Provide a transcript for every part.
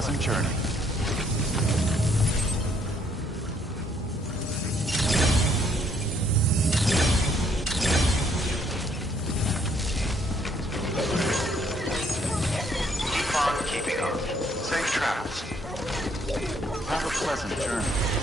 pleasant journey. Keep on keeping on. Safe travels. Have a pleasant journey.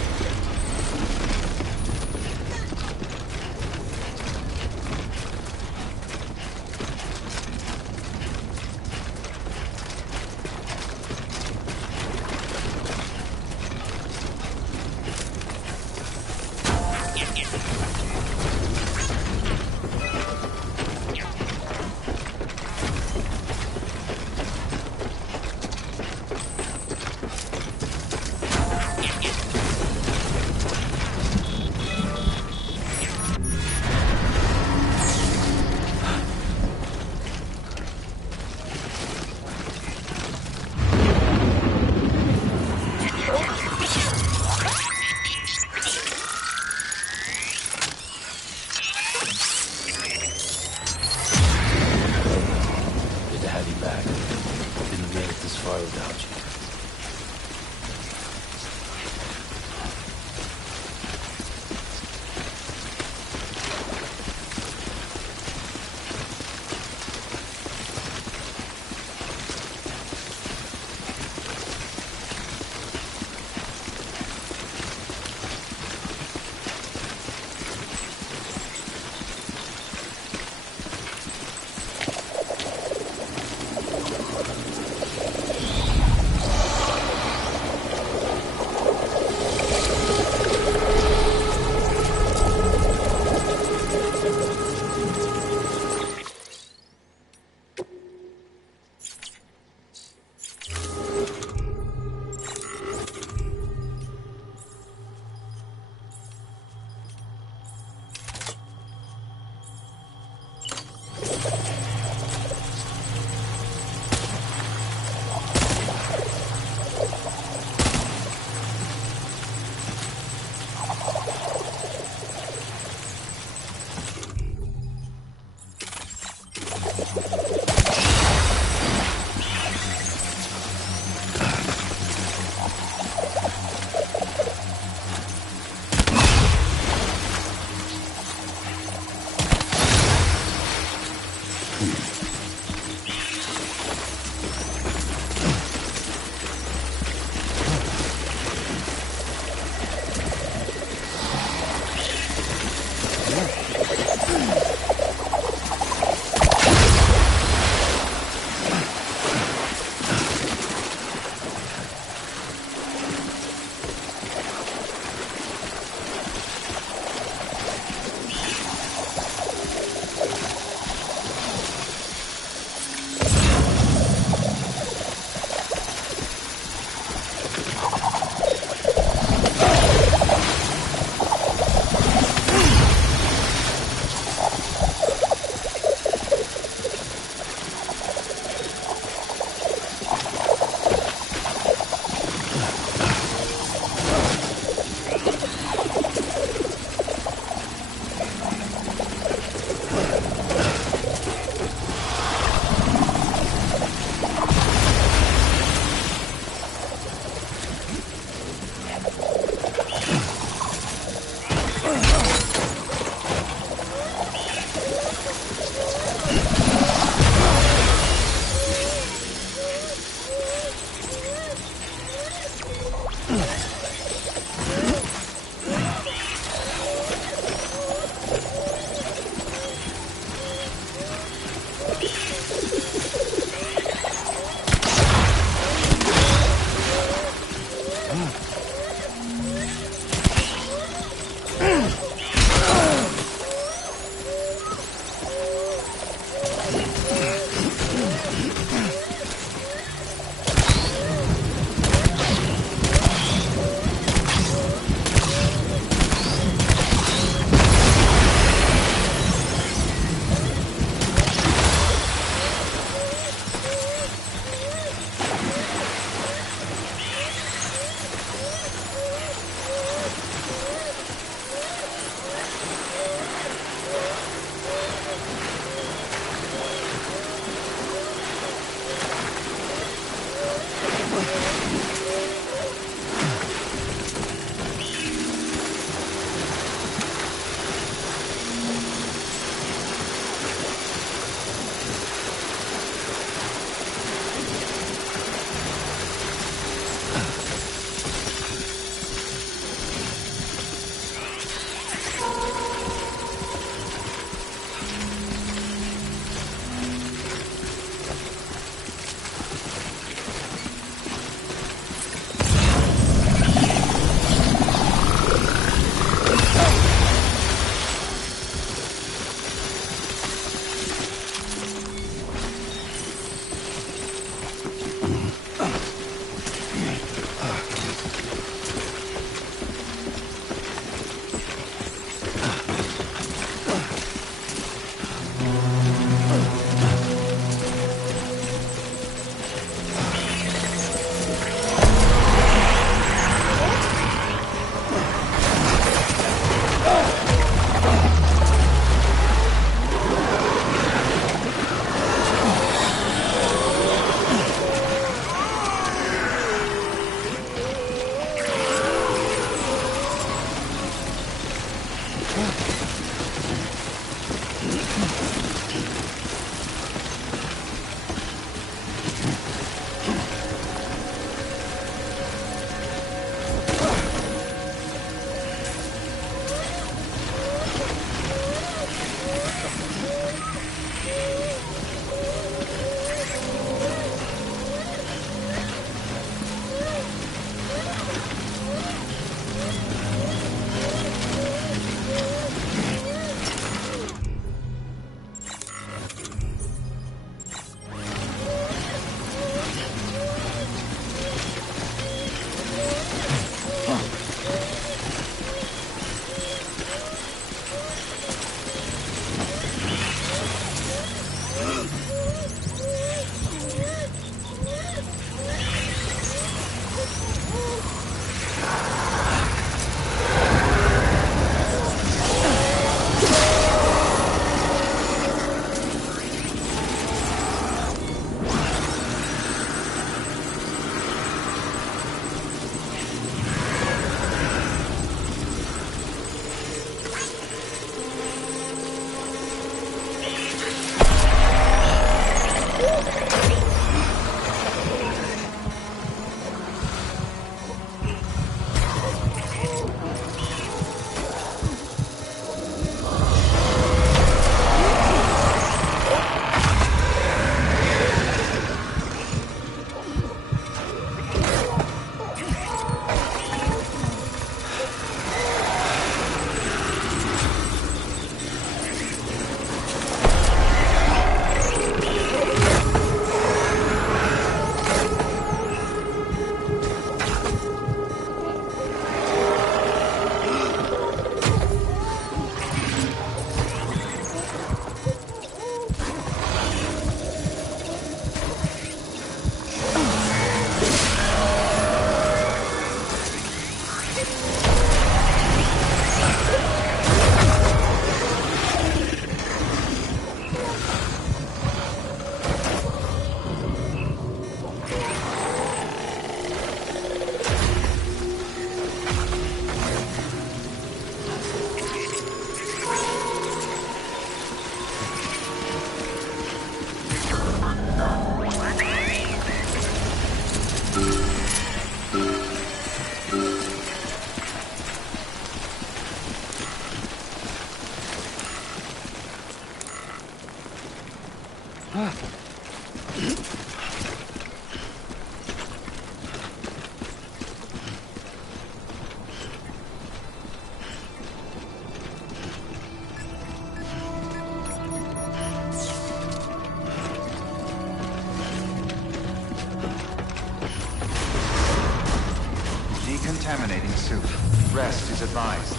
Decontaminating suit. Rest is advised.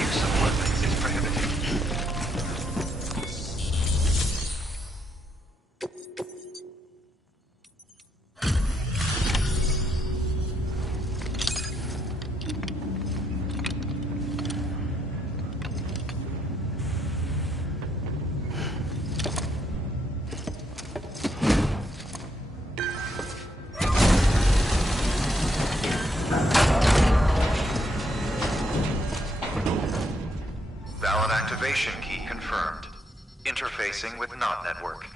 Use of weapons is prohibited. Valid activation key confirmed. Interfacing with NOT network.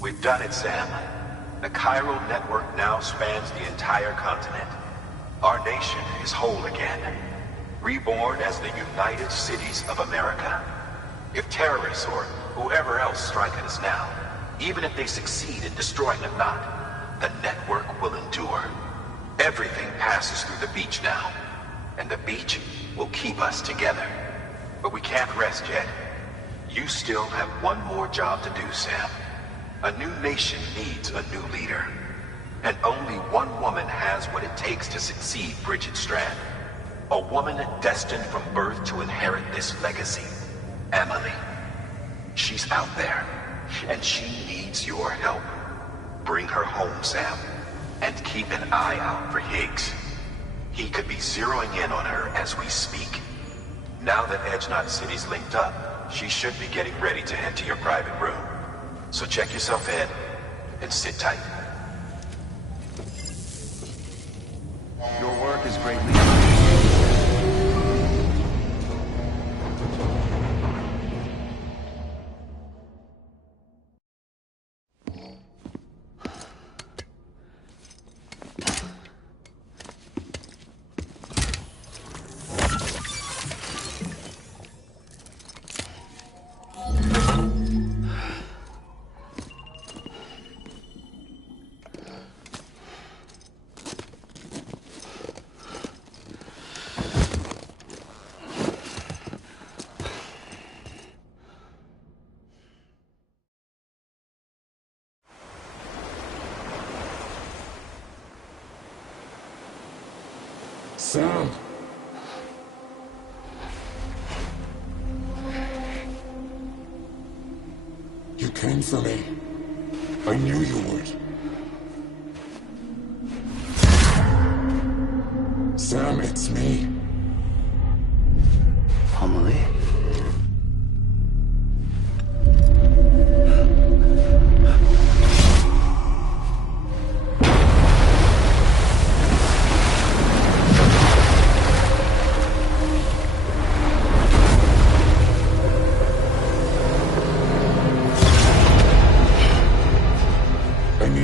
We've done it, Sam. The chiral network now spans the entire continent. Our nation is whole again, reborn as the United Cities of America. If terrorists or whoever else strike at us now, even if they succeed in destroying the knot, the network will endure. Everything passes through the beach now, and the beach will keep us together. But we can't rest yet. You still have one more job to do, Sam. A new nation needs a new leader. And only one woman has what it takes to succeed Bridget Strand. A woman destined from birth to inherit this legacy. Emily. She's out there, and she needs your help. Bring her home, Sam, and keep an eye out for Higgs. He could be zeroing in on her as we speak. Now that Edge Knot City's linked up, she should be getting ready to head to your private room. So check yourself in, and sit tight. Your work is greatly appreciated. Sam! You came for me. I knew you would. Sam, it's me. Emily?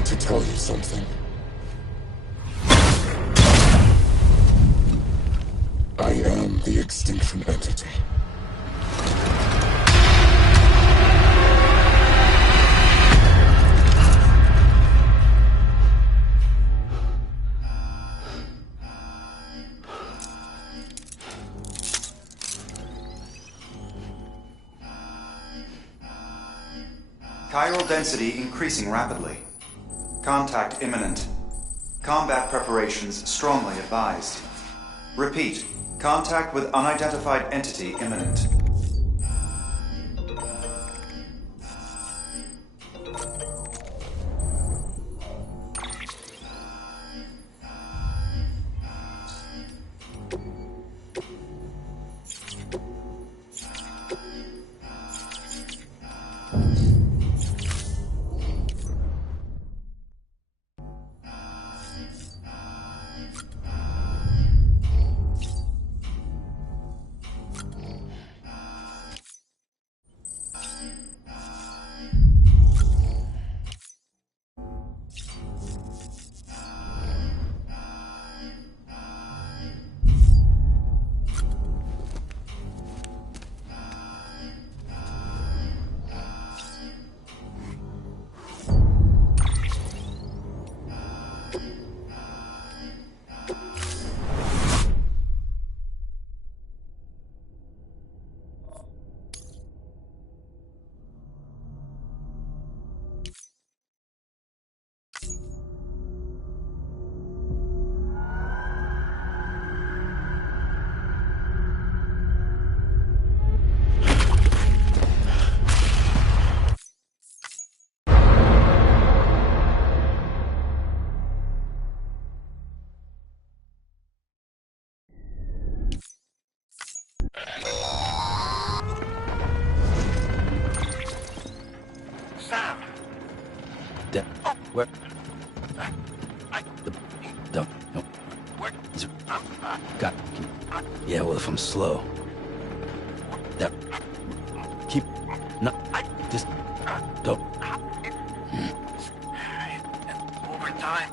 To tell you something. I am the extinction entity. Chiral density increasing rapidly. Contact imminent. Combat preparations strongly advised. Repeat, contact with unidentified entity imminent. Where? Don't. No. Where? Got. Yeah, well, if I'm slow. That. Keep. No. Just. Don't. Over time.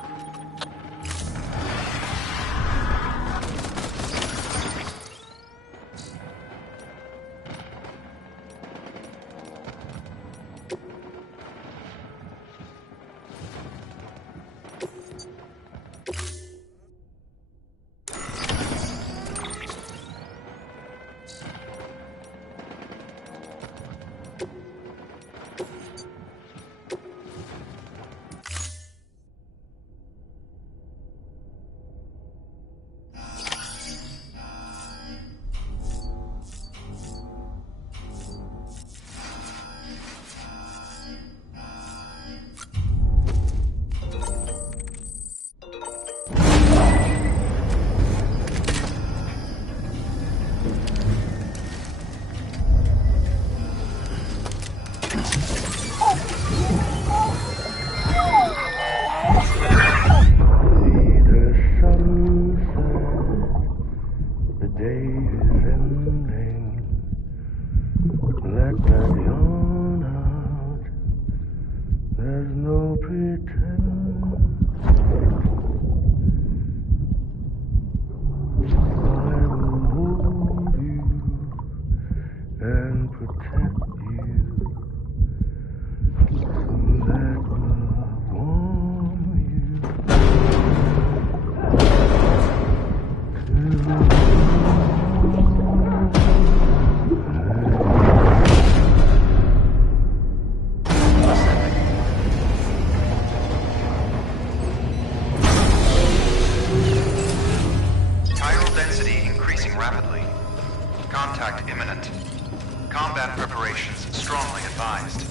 Contact imminent. Combat preparations strongly advised.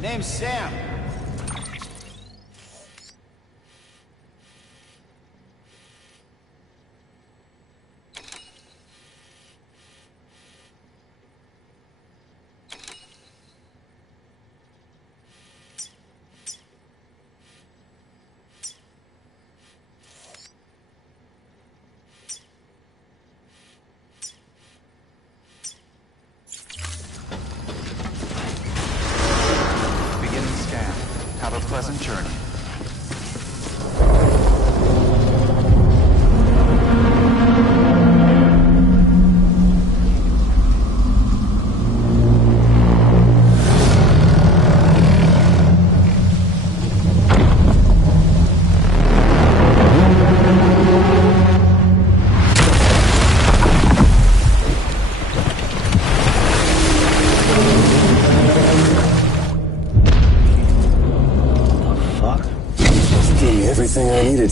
Name's Sam. Begin scan.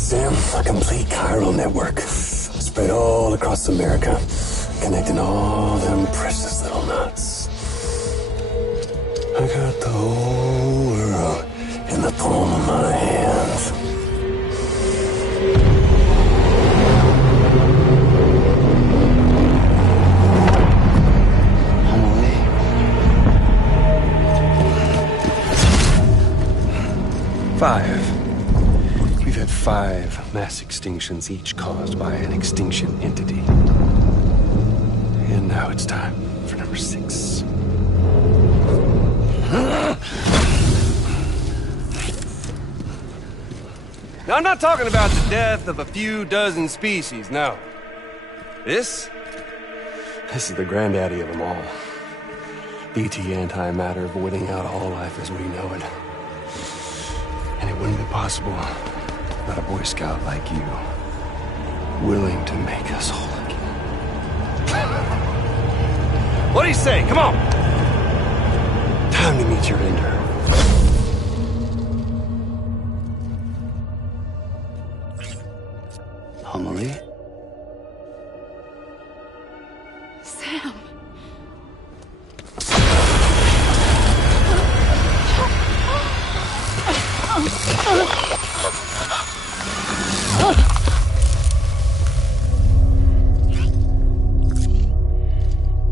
Sam, a complete chiral network. Spread all across America. Connecting all them precious little knots. I got the whole world in the palm of my hands. We've had 5 mass extinctions, each caused by an extinction entity. And now it's time for number 6. Now, I'm not talking about the death of a few dozen species, no. This is the granddaddy of them all. BT antimatter voiding out all life as we know it. And it wouldn't be possible without a Boy Scout like you, willing to make us whole again. What do you say? Come on! Time to meet your ender. Homily? Sam.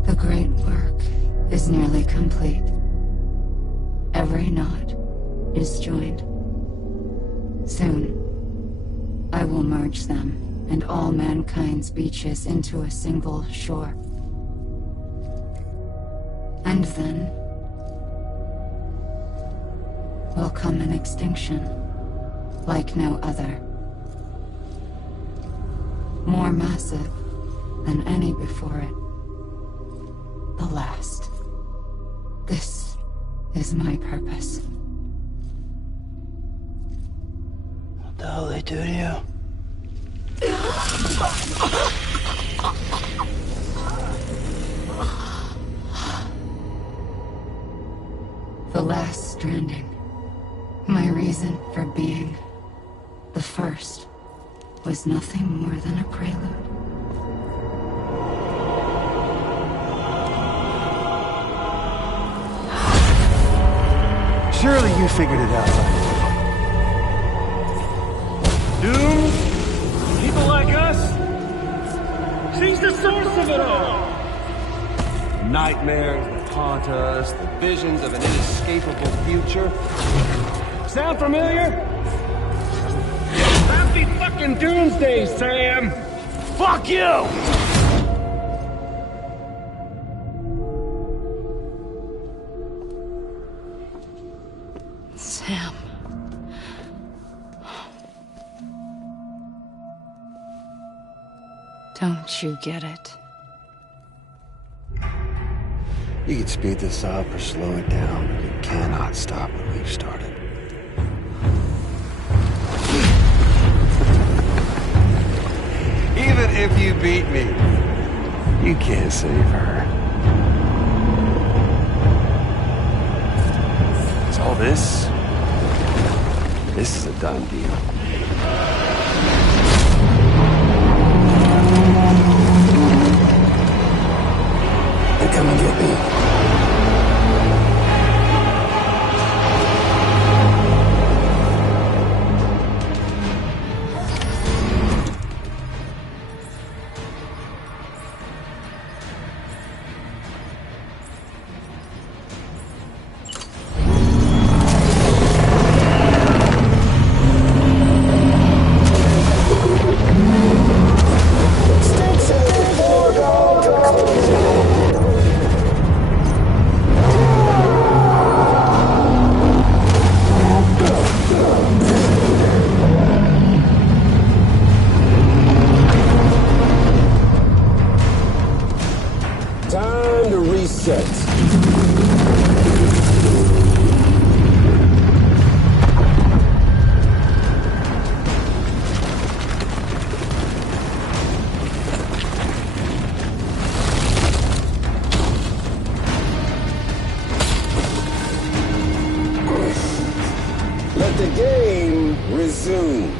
The great work is nearly complete. Every knot is joined. Soon, I will merge them and all mankind's beaches into a single shore. And then will come an extinction like no other. More massive than any before it. The last. This is my purpose. What the hell they do to you? The last stranding. My reason for being. The first was nothing more than a prelude. Surely you figured it out by now. Doom? People like us? She's the source of it all! Nightmares that haunt us, the visions of an inescapable future. Sound familiar? Happy fucking doomsday, Sam! Fuck you! Sam. Don't you get it? You can speed this up or slow it down, but you cannot stop what we've started. Even if you beat me, you can't save her. So all this is a done deal. They're coming to get me. Time to reset. Let the game resume.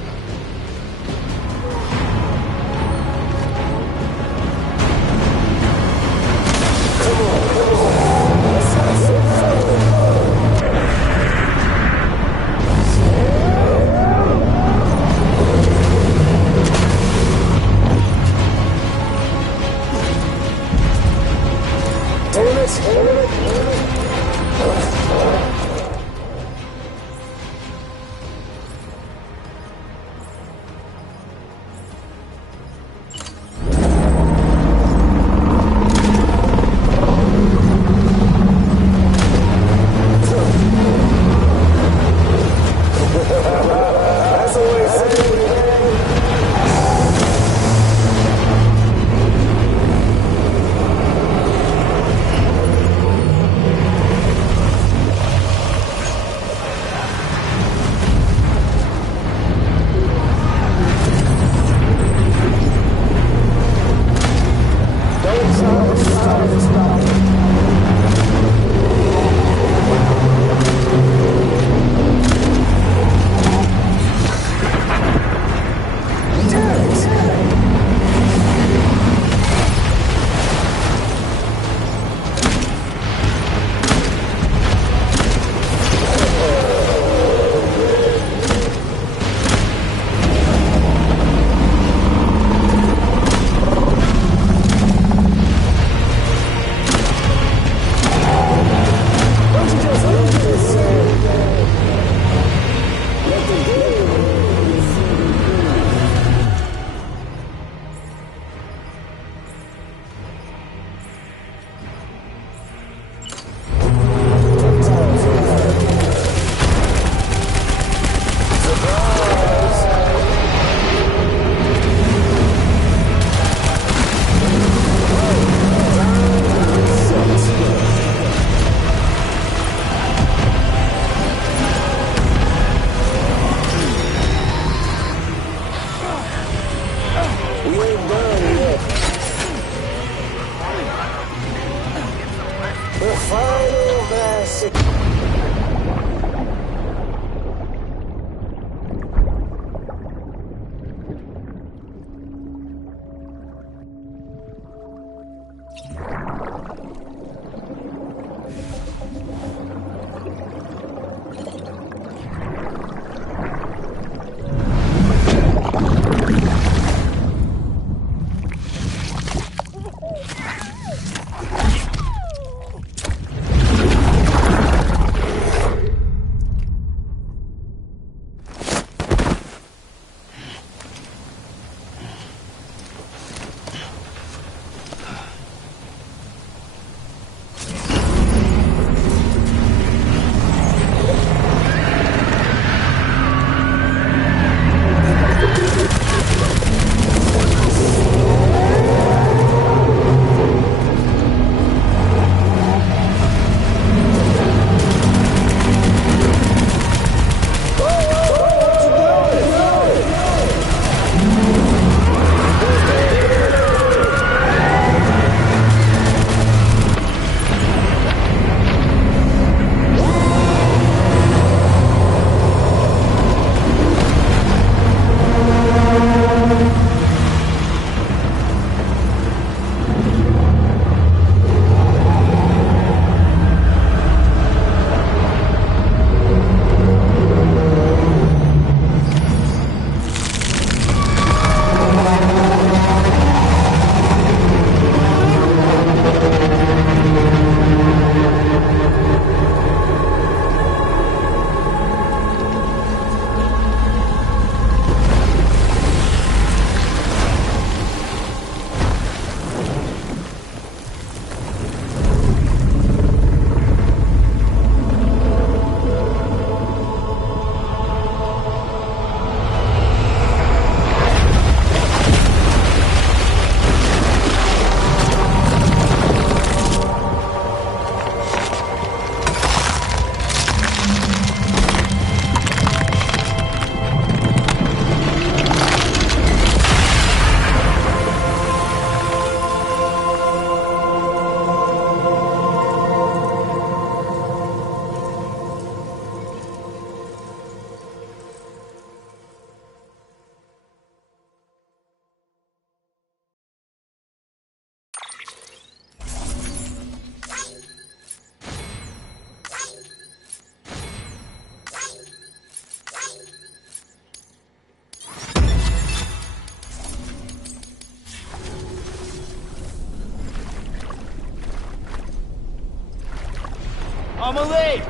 I'm late!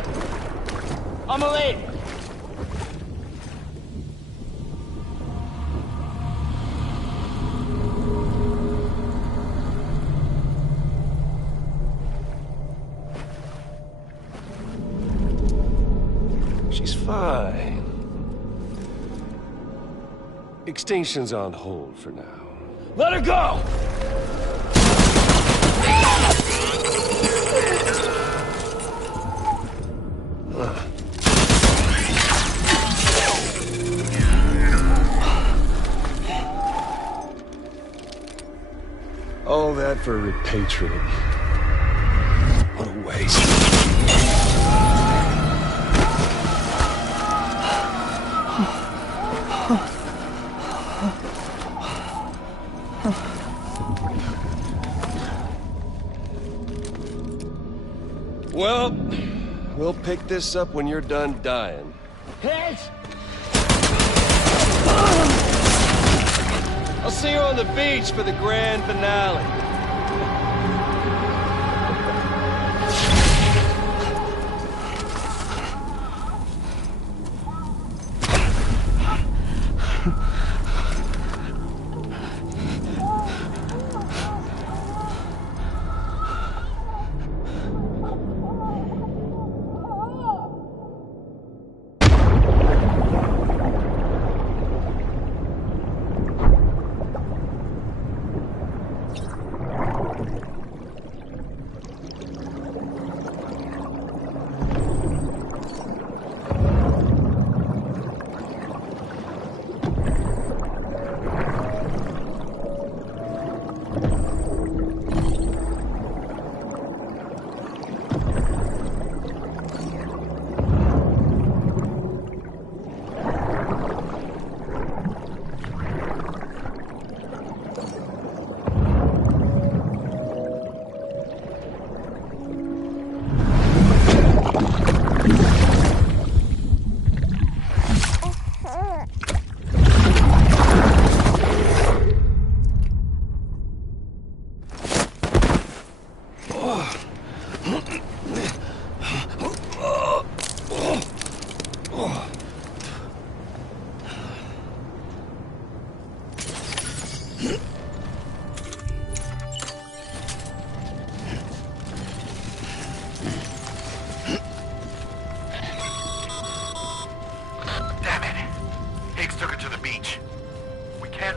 I'm late! She's fine. Extinction's on hold for now. Let her go! All that for repatriate. What a waste. Well, we'll pick this up when you're done dying. Hit! I'll see you on the beach for the grand finale.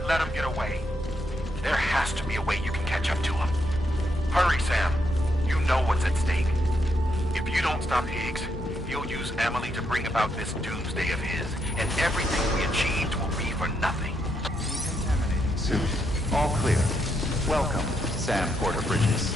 Let him get away. There has to be a way you can catch up to him. Hurry, Sam. You know what's at stake. If you don't stop Higgs, he'll use Emily to bring about this doomsday of his, and everything we achieved will be for nothing. Decontaminating suit. All clear. Welcome, Sam Porter-Bridges.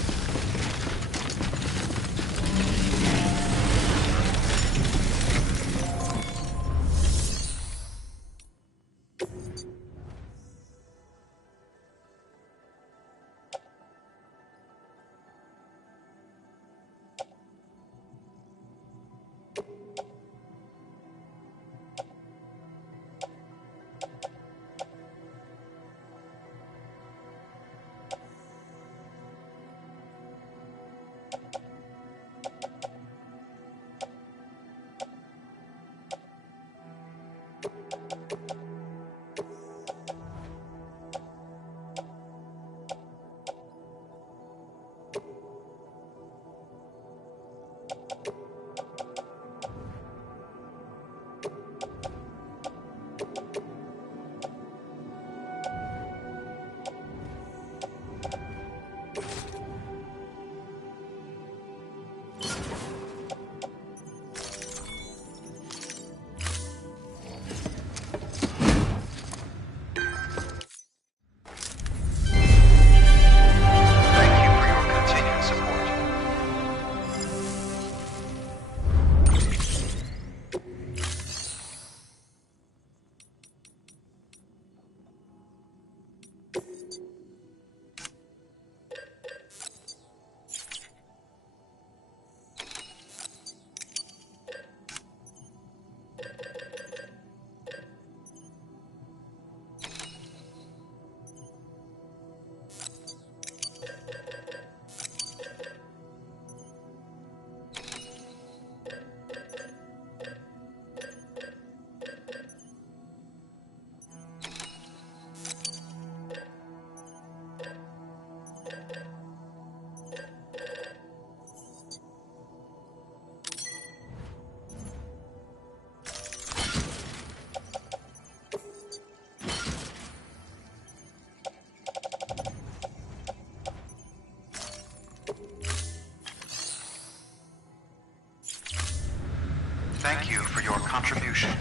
contribution.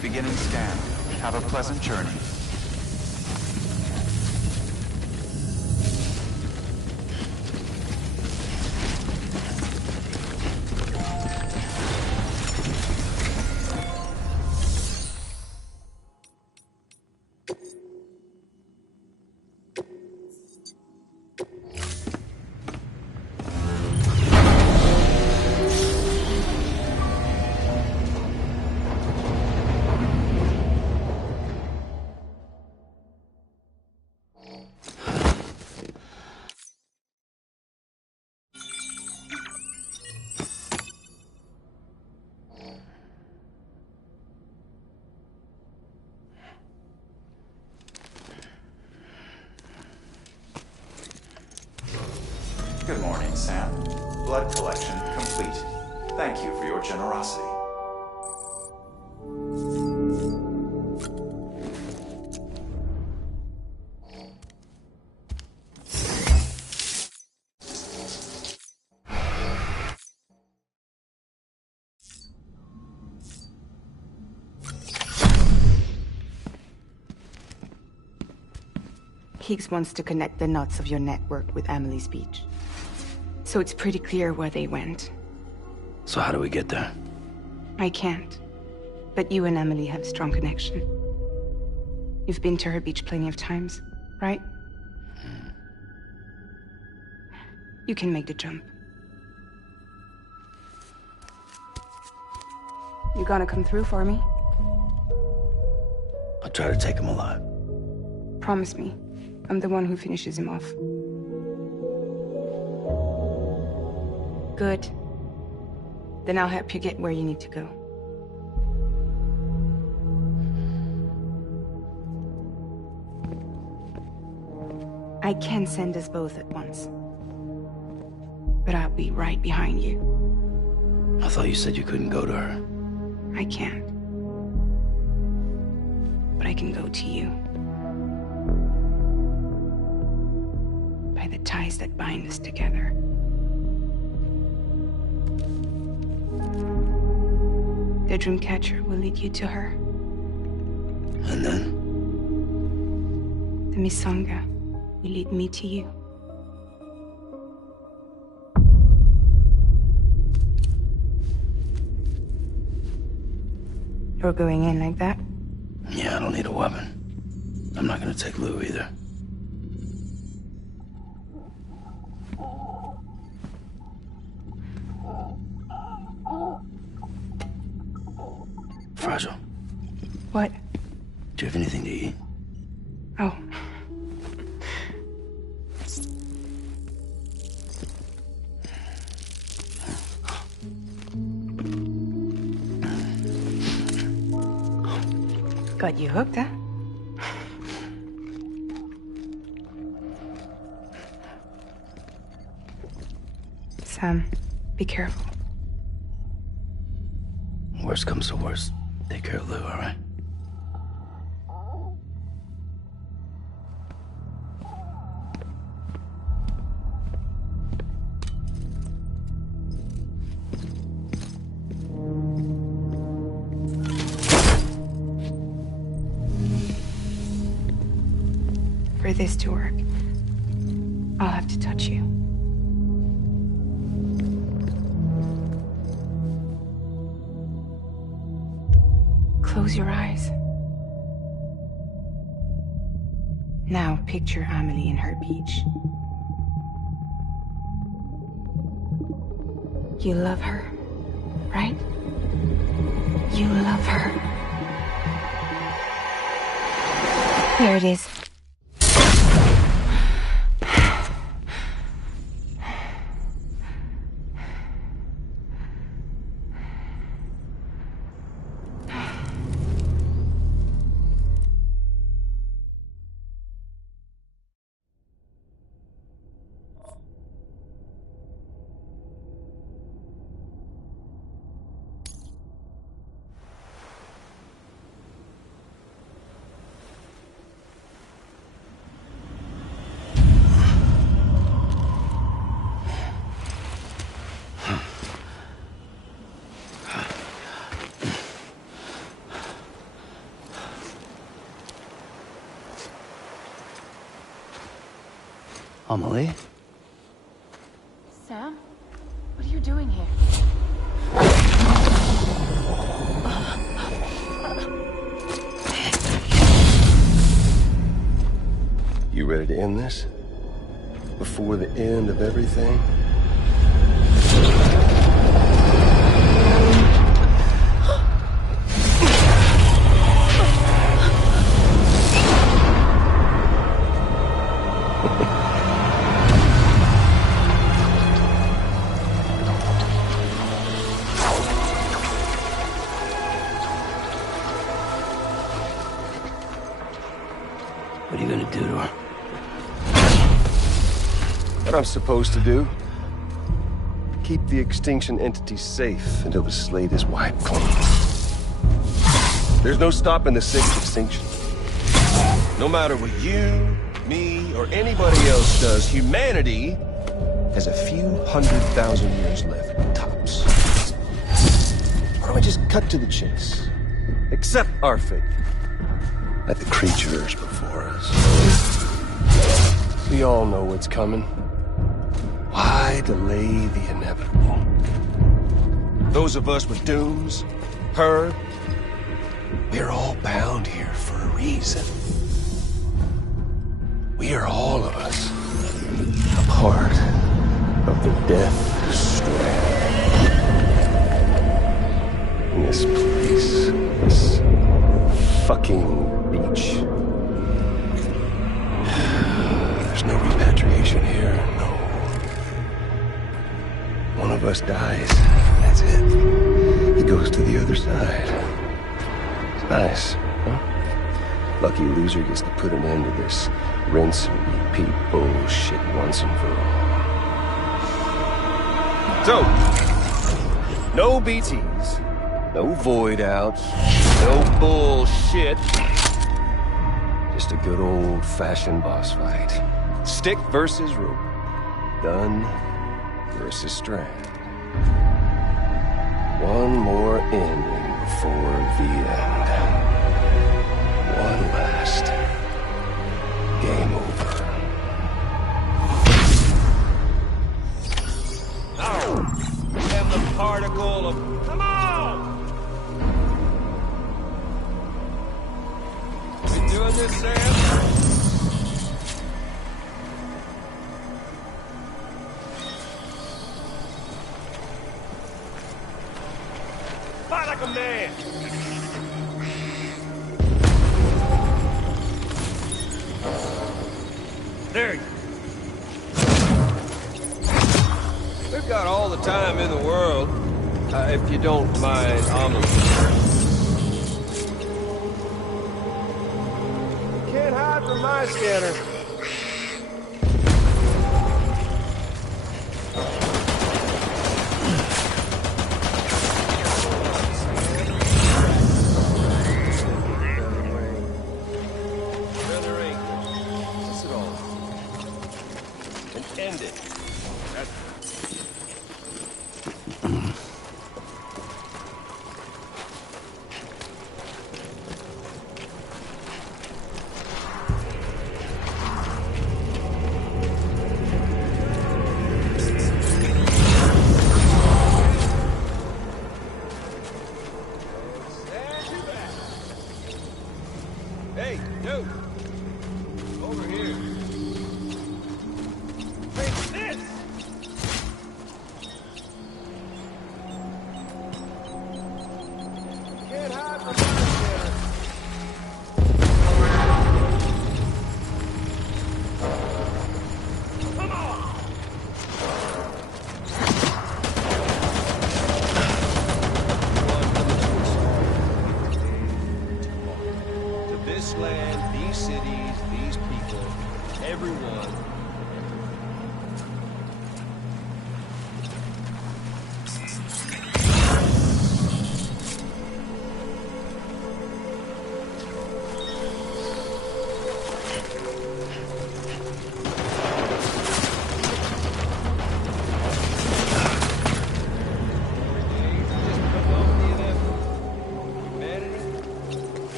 Beginning scan. Have a pleasant journey. Good morning, Sam. Blood collection complete. Thank you for your generosity. Higgs wants to connect the knots of your network with Amelie's beach. So it's pretty clear where they went. So how do we get there? I can't. But you and Emily have a strong connection. You've been to her beach plenty of times, right? You can make the jump. You gonna come through for me? I'll try to take him alive. Promise me. I'm the one who finishes him off. Good. Then I'll help you get where you need to go. I can send us both at once. But I'll be right behind you. I thought you said you couldn't go to her. I can't. But I can go to you. By the ties that bind us together. The Dreamcatcher will lead you to her. And then? The Misanga will lead me to you. You're going in like that? Yeah, I don't need a weapon. I'm not gonna take Lou either. Fragile. What? Do you have anything to eat? Oh. Got you hooked, huh? Sam, be careful. Worst comes to worst. Take care of Lou, all right? For this to work, I'll have to touch you. Close your eyes. Now picture Amelie in her beach. You love her, right? You love her. Here it is. Amelie? Sam? What are you doing here? You ready to end this? Before the end of everything? What are you gonna do to her? What I'm supposed to do? Keep the extinction entity safe until the slate is wiped clean. There's no stopping the sixth extinction. No matter what you, me, or anybody else does, humanity has a few 100,000 years left, tops. Why don't we just cut to the chase? Accept our fate. Like the creatures before us. We all know what's coming. Why delay the inevitable? Those of us with dooms, her, we're all bound here for a reason. We are all of us a part of the Death Stranding. In this place, this fucking beach. There's no repatriation here, no. One of us dies, that's it. He goes to the other side. It's nice, huh? Lucky loser gets to put an end to this rinse and repeat bullshit once and for all. So, no BTs, no void outs, no bullshit. Just a good old-fashioned boss fight. Stick versus rope. Gun versus strand. One more ending before the end. One last game over. Oh, and the particle of... Come on! You doing this, Sam? Fight like a man! There you go. We've got all the time in the world, if you don't mind omelette. Can't hide from my scanner. End it.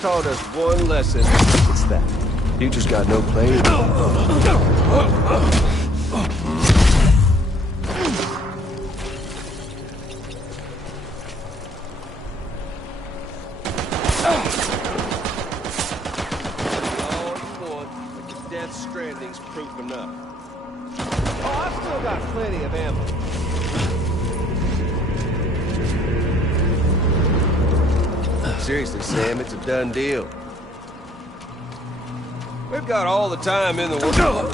Taught us one lesson. It's that future's got no place. All you want, but Death Stranding's proof enough. Oh, I've still got plenty of ammo. Seriously, Sam, it's a done deal. We've got all the time in the world.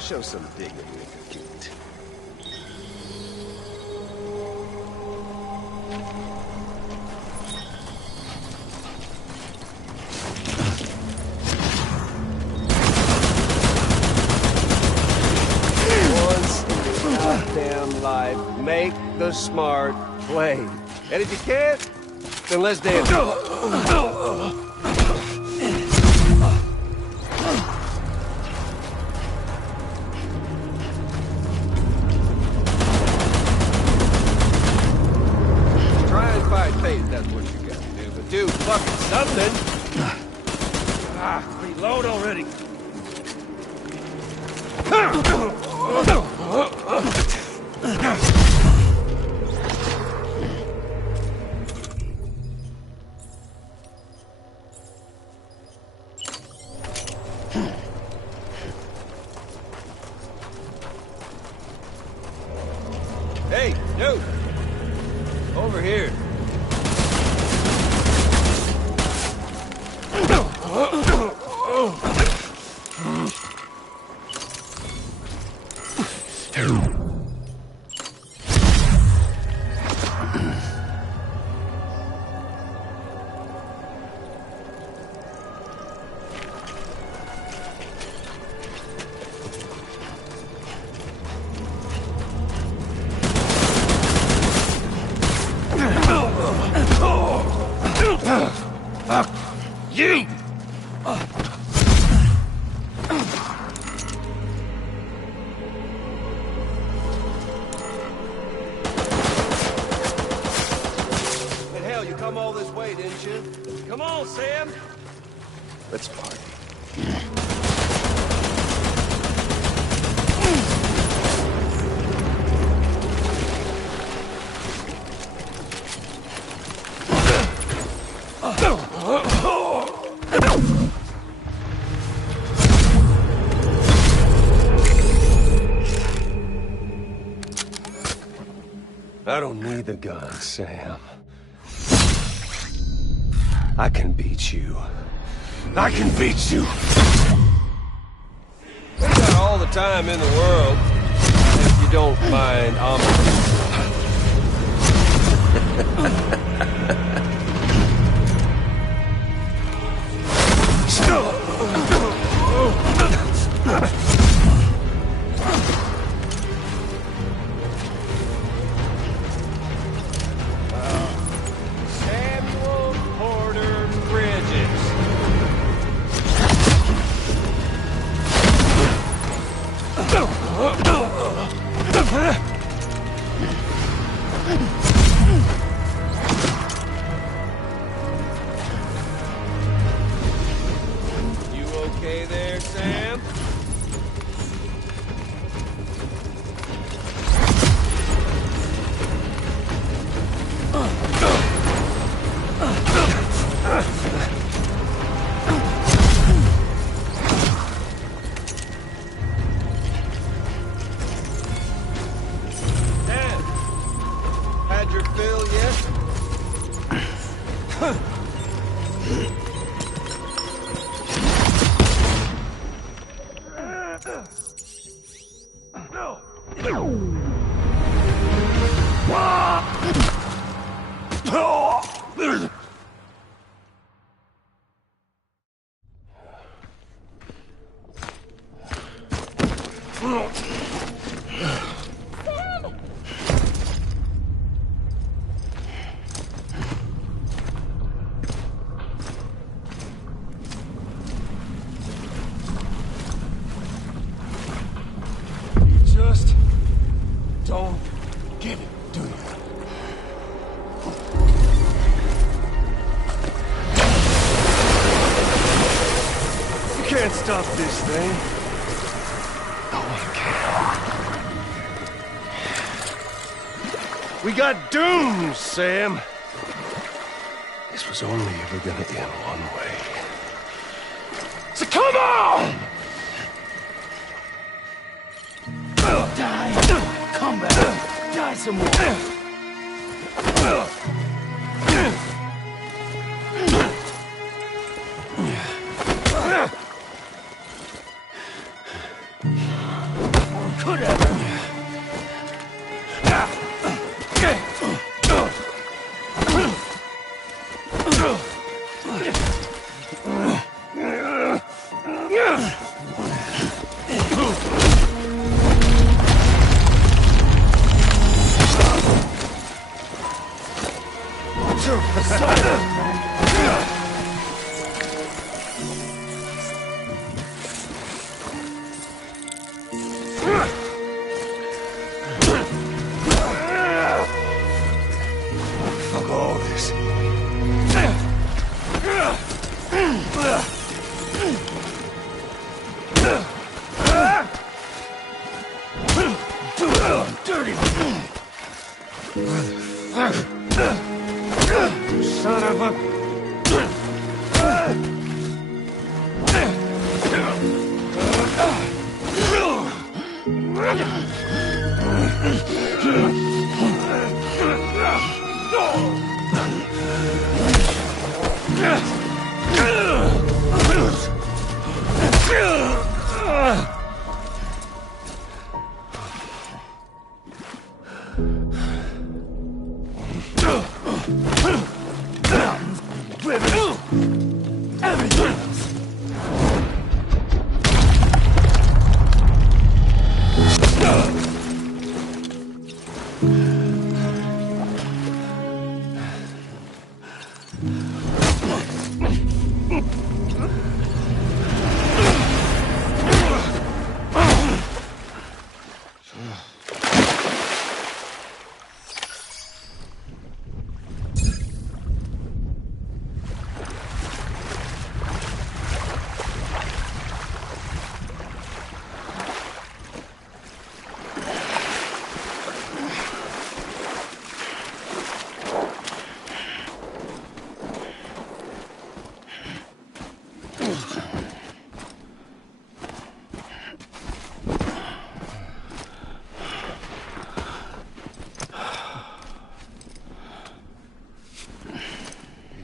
Show some dignity in your feet. Once in your goddamn life, make the smart play. And if you can't, then let's dance. That's what you gotta do, but do fucking something! Reload already! Hey, dude! Over here. You! And hell, you come all this way, didn't you? Come on, Sam! Let's party. I don't need the gun, Sam. I can beat you. I can beat you! We got all the time in the world, if you don't mind, Just don't get it, do you? You can't stop this thing. No one can. We got doomed, Sam. This was only ever gonna end one way. So come on! Die! Come back! Die some more! Could have. Fuck all this. Dirty! Son of a...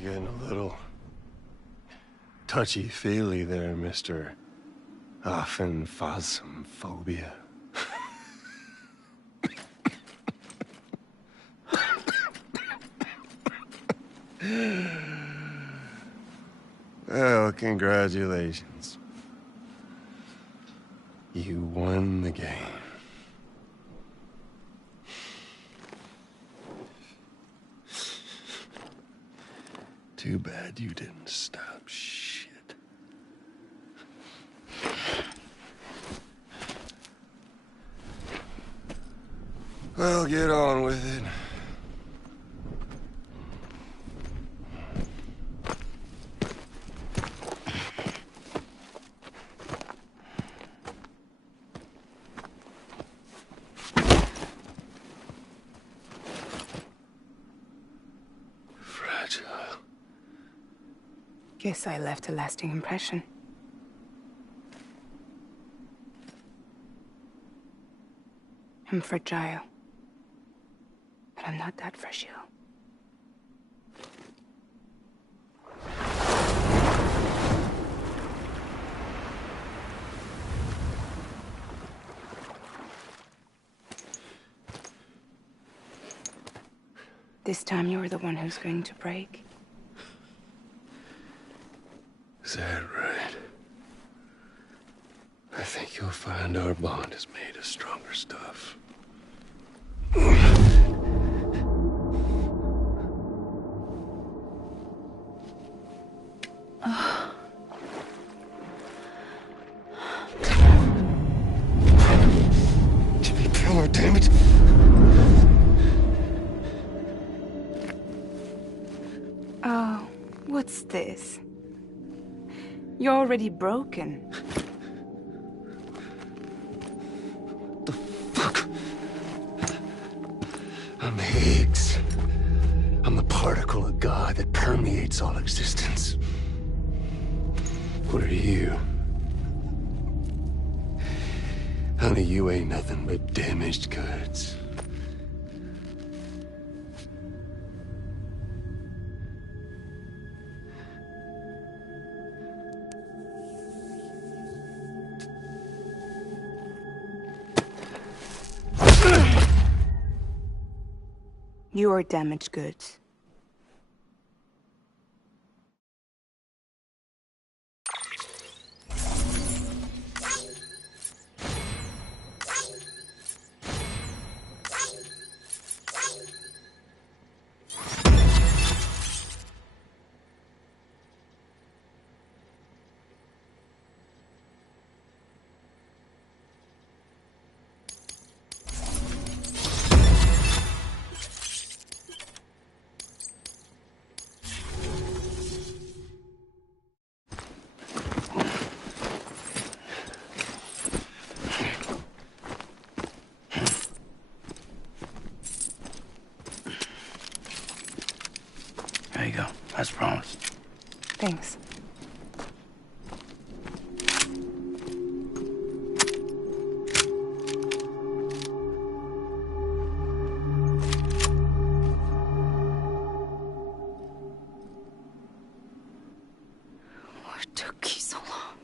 Getting a little touchy-feely there, Mr. Phasmophobia. Well, congratulations. You won the game. Too bad you didn't stop shit. Well, get on with it. Guess I left a lasting impression. I'm fragile. But I'm not that fragile. This time you're the one who's going to break. Is that right? I think you'll find our bond is made of stronger stuff. Jimmy Pillar, damn it! Oh, what's this? You're already broken. The fuck? I'm Higgs. I'm the particle of God that permeates all existence. What are you? Honey, you ain't nothing but damaged goods. You are damaged goods. There you go, as promised. Thanks. What took you so long?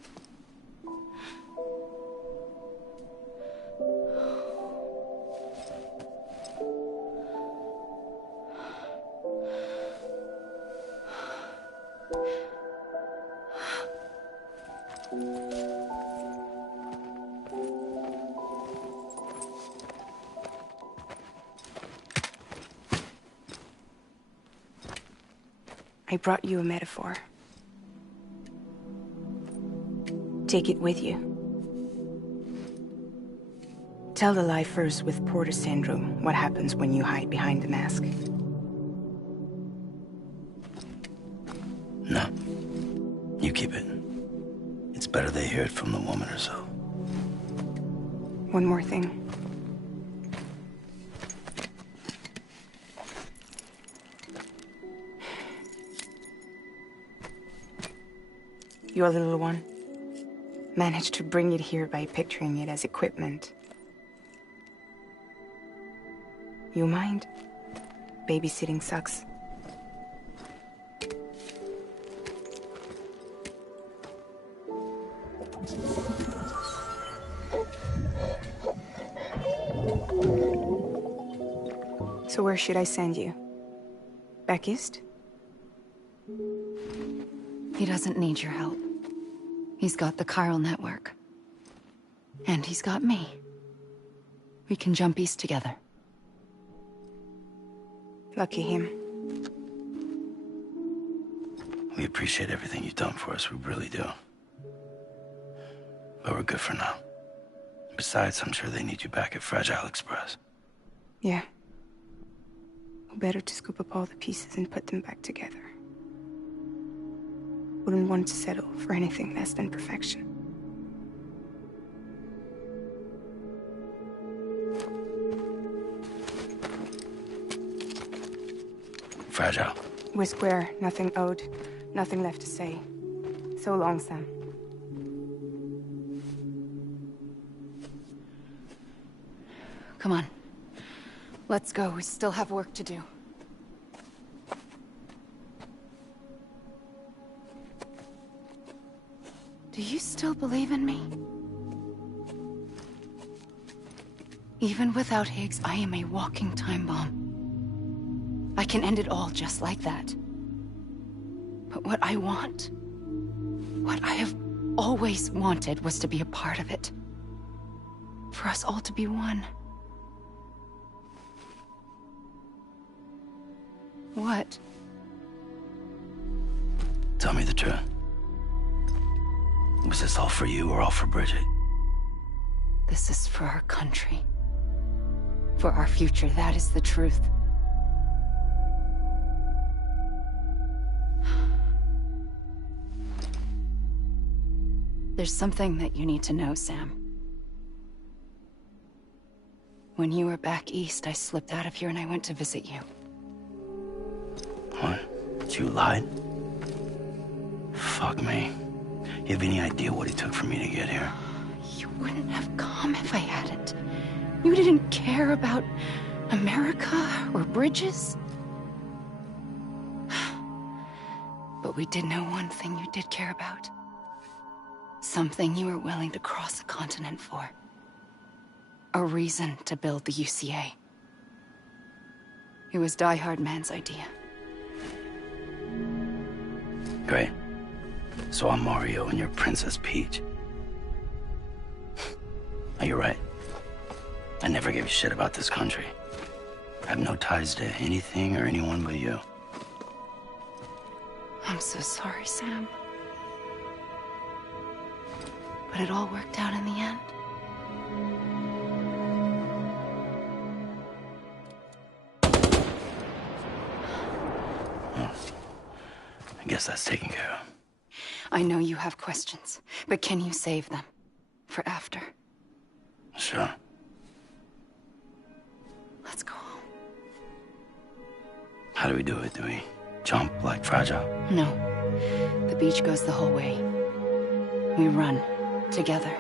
I brought you a metaphor. Take it with you. Tell the lifers with Porter syndrome what happens when you hide behind the mask. No. You keep it. It's better they hear it from the woman herself. One more thing. Your little one managed to bring it here by picturing it as equipment. You mind? Babysitting sucks. So where should I send you? Back east? He doesn't need your help. He's got the chiral network. And he's got me. We can jump east together. Lucky him. We appreciate everything you've done for us, we really do. But we're good for now. Besides, I'm sure they need you back at Fragile Express. Yeah. Better to scoop up all the pieces and put them back together. Wouldn't want to settle for anything less than perfection. Fragile. We're square, nothing owed, nothing left to say. So long, Sam. Come on. Let's go. We still have work to do. Do you still believe in me? Even without Higgs, I am a walking time bomb. I I can end it all just like that. But what I want, what I have always wanted, was to be a part of it. For us all to be one. What? Tell me the truth. Was this all for you or all for Bridget? This is for our country. For our future, that is the truth. There's something that you need to know, Sam. When you were back east, I slipped out of here and I went to visit you. What? You lied? Fuck me. You have any idea what it took for me to get here? You wouldn't have come if I hadn't. You didn't care about America or bridges. But we did know one thing you did care about. Something you were willing to cross a continent for. A reason to build the UCA. It was Die Hard Man's idea. Great. So I'm Mario and you're Princess Peach. Now you're right. I never gave a shit about this country. I have no ties to anything or anyone but you. I'm so sorry, Sam. But it all worked out in the end. Well, I guess that's taken care of. I know you have questions, but can you save them? For after? Sure. Let's go home. How do we do it? Do we jump like Fragile? No. The beach goes the whole way. We run. Together.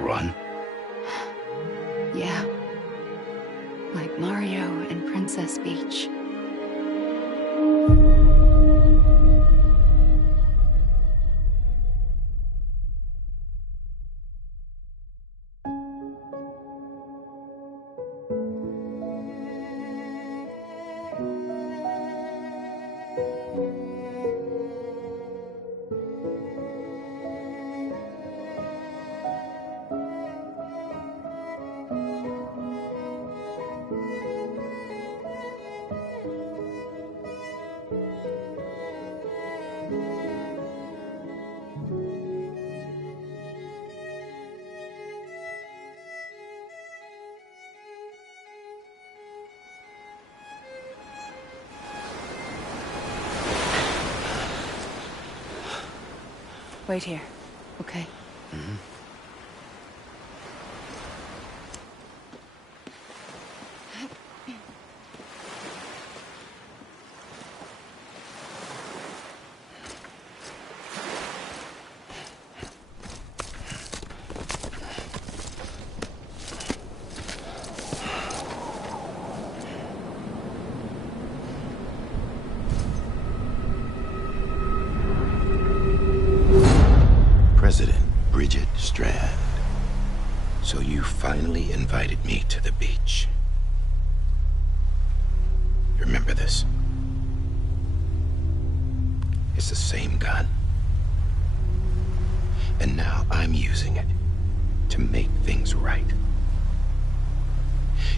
Run? Yeah. Like Mario and Princess Peach. Wait here, okay? Mm-hmm. Bridget Strand. So you finally invited me to the beach. Remember this? It's the same gun. And now I'm using it to make things right.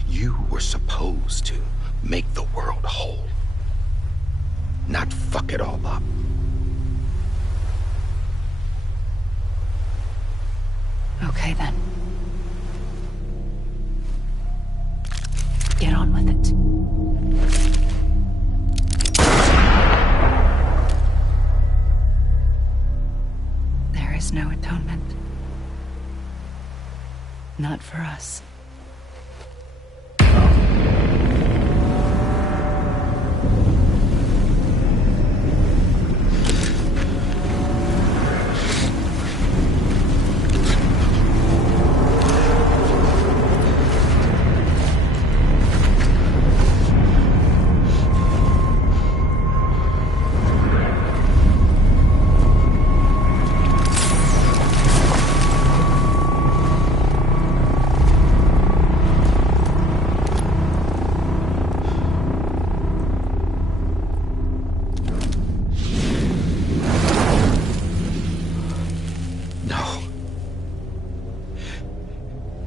You were supposed to make the world whole, not fuck it all up. Okay, then. Get on with it. There is no atonement. Not for us.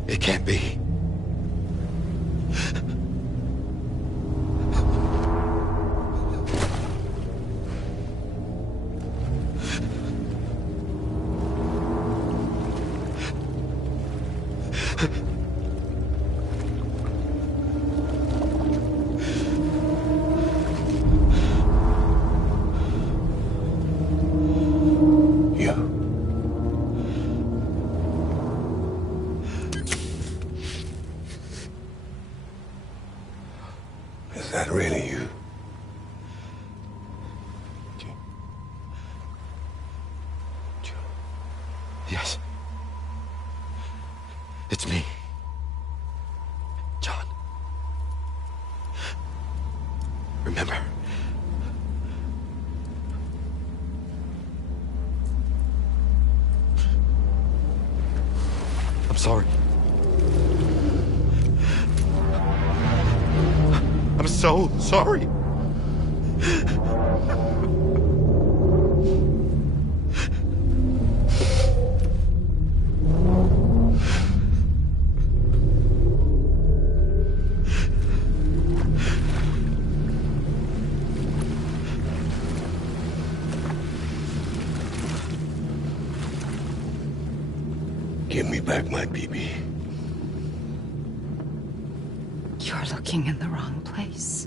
It can't be. Is that really you? Yes. It's me. John. Remember. I'm sorry. I'm so sorry. Give me back my BB. You're looking in the wrong place.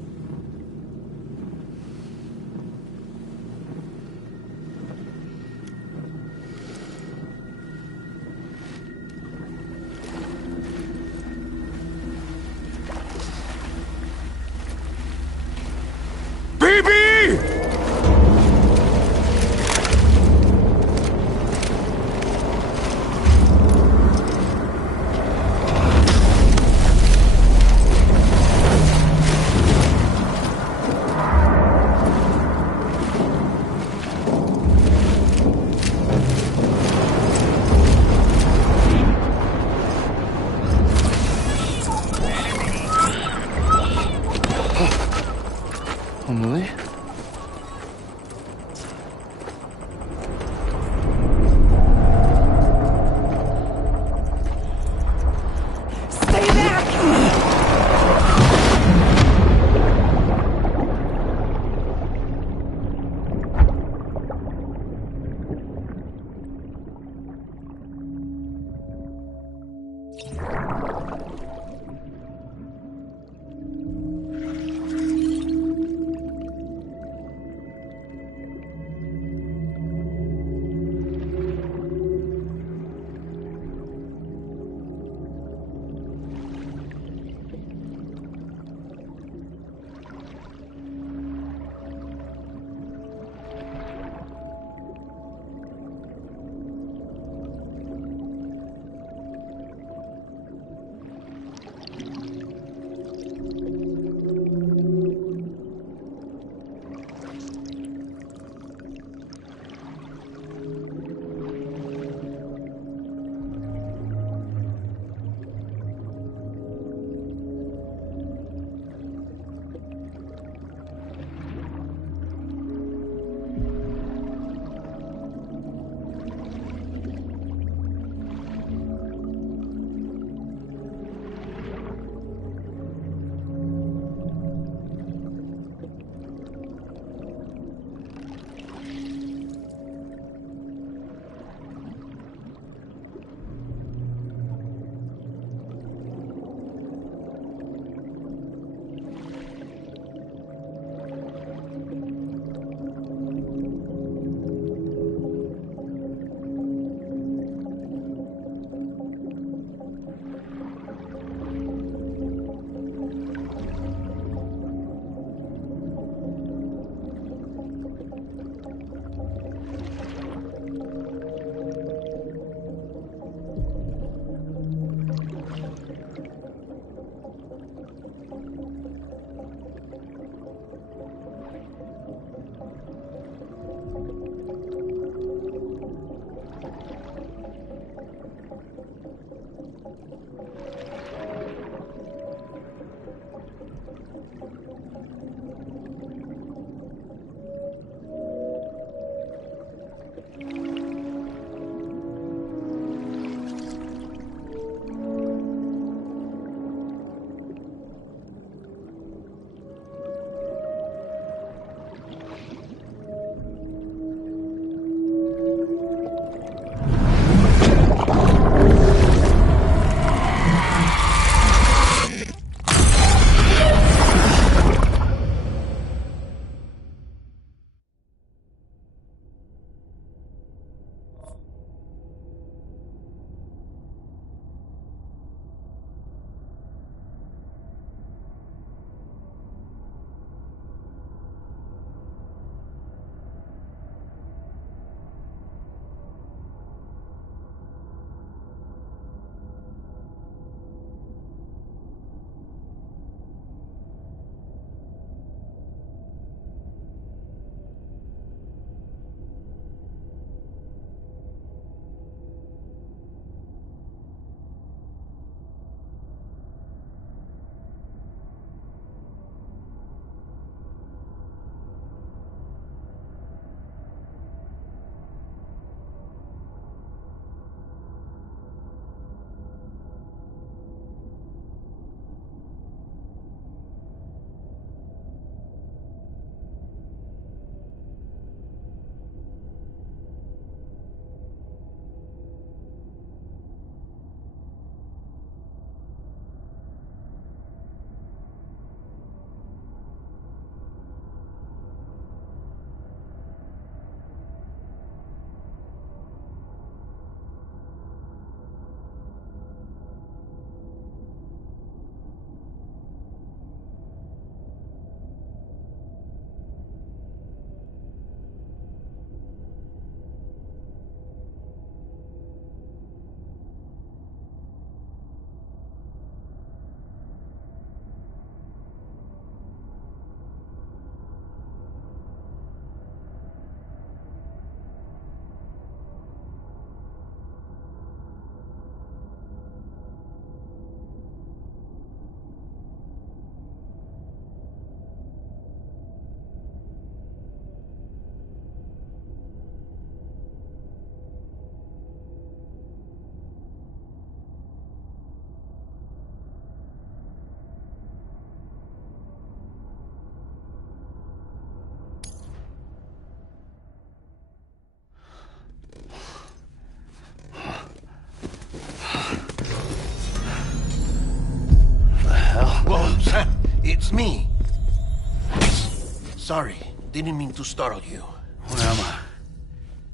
Sorry, didn't mean to startle you. Where am I?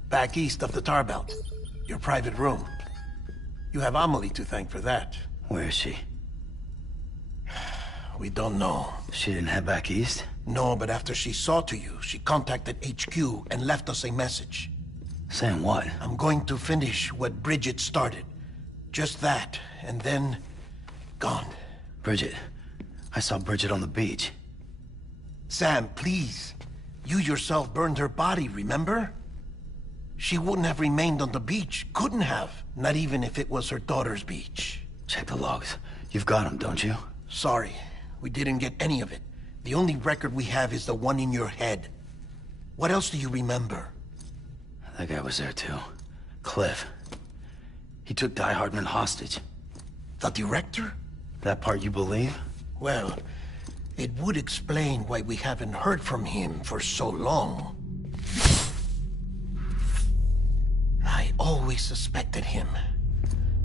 Back east of the tar belt. Your private room. You have Amelie to thank for that. Where is she? We don't know. She didn't head back east? No, but after she saw to you, she contacted HQ and left us a message. Saying what? I'm going to finish what Bridget started. Just that, and then... gone. Bridget. I saw Bridget on the beach. Sam, please. You yourself burned her body, remember? She wouldn't have remained on the beach. Couldn't have. Not even if it was her daughter's beach. Check the logs. You've got them, don't you? Sorry. We didn't get any of it. The only record we have is the one in your head. What else do you remember? That guy was there too. Cliff. He took Die Hardman hostage. The director? That part you believe? Well, it would explain why we haven't heard from him for so long. I always suspected him.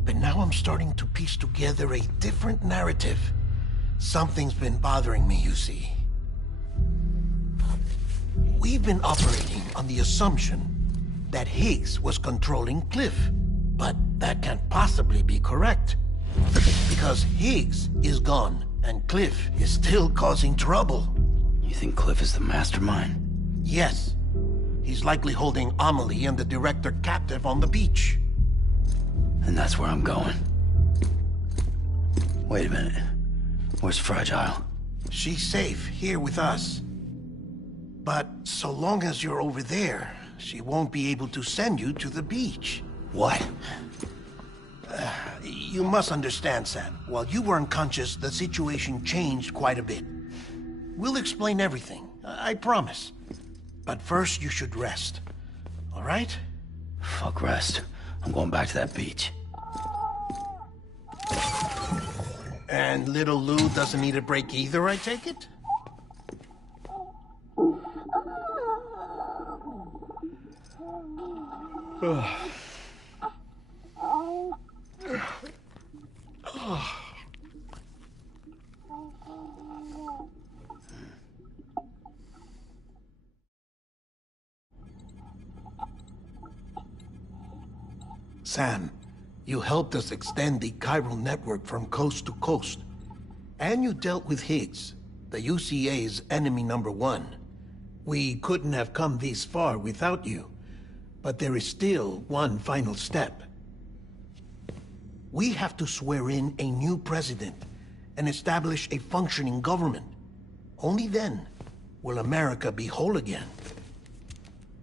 But now I'm starting to piece together a different narrative. Something's been bothering me, you see. We've been operating on the assumption that Higgs was controlling Cliff. But that can't possibly be correct. Because Higgs is gone, and Cliff is still causing trouble. You think Cliff is the mastermind? Yes. He's likely holding Amelie and the director captive on the beach. And that's where I'm going. Wait a minute. Where's Fragile? She's safe here with us. But so long as you're over there, she won't be able to send you to the beach. What? You must understand, Sam. While you were unconscious, the situation changed quite a bit. We'll explain everything, I promise. But first, you should rest. All right? Fuck rest. I'm going back to that beach. And little Lou doesn't need a break either, I take it? Sam, you helped us extend the chiral network from coast to coast. And you dealt with Higgs, the UCA's enemy #1. We couldn't have come this far without you. But there is still one final step. We have to swear in a new president and establish a functioning government. Only then will America be whole again.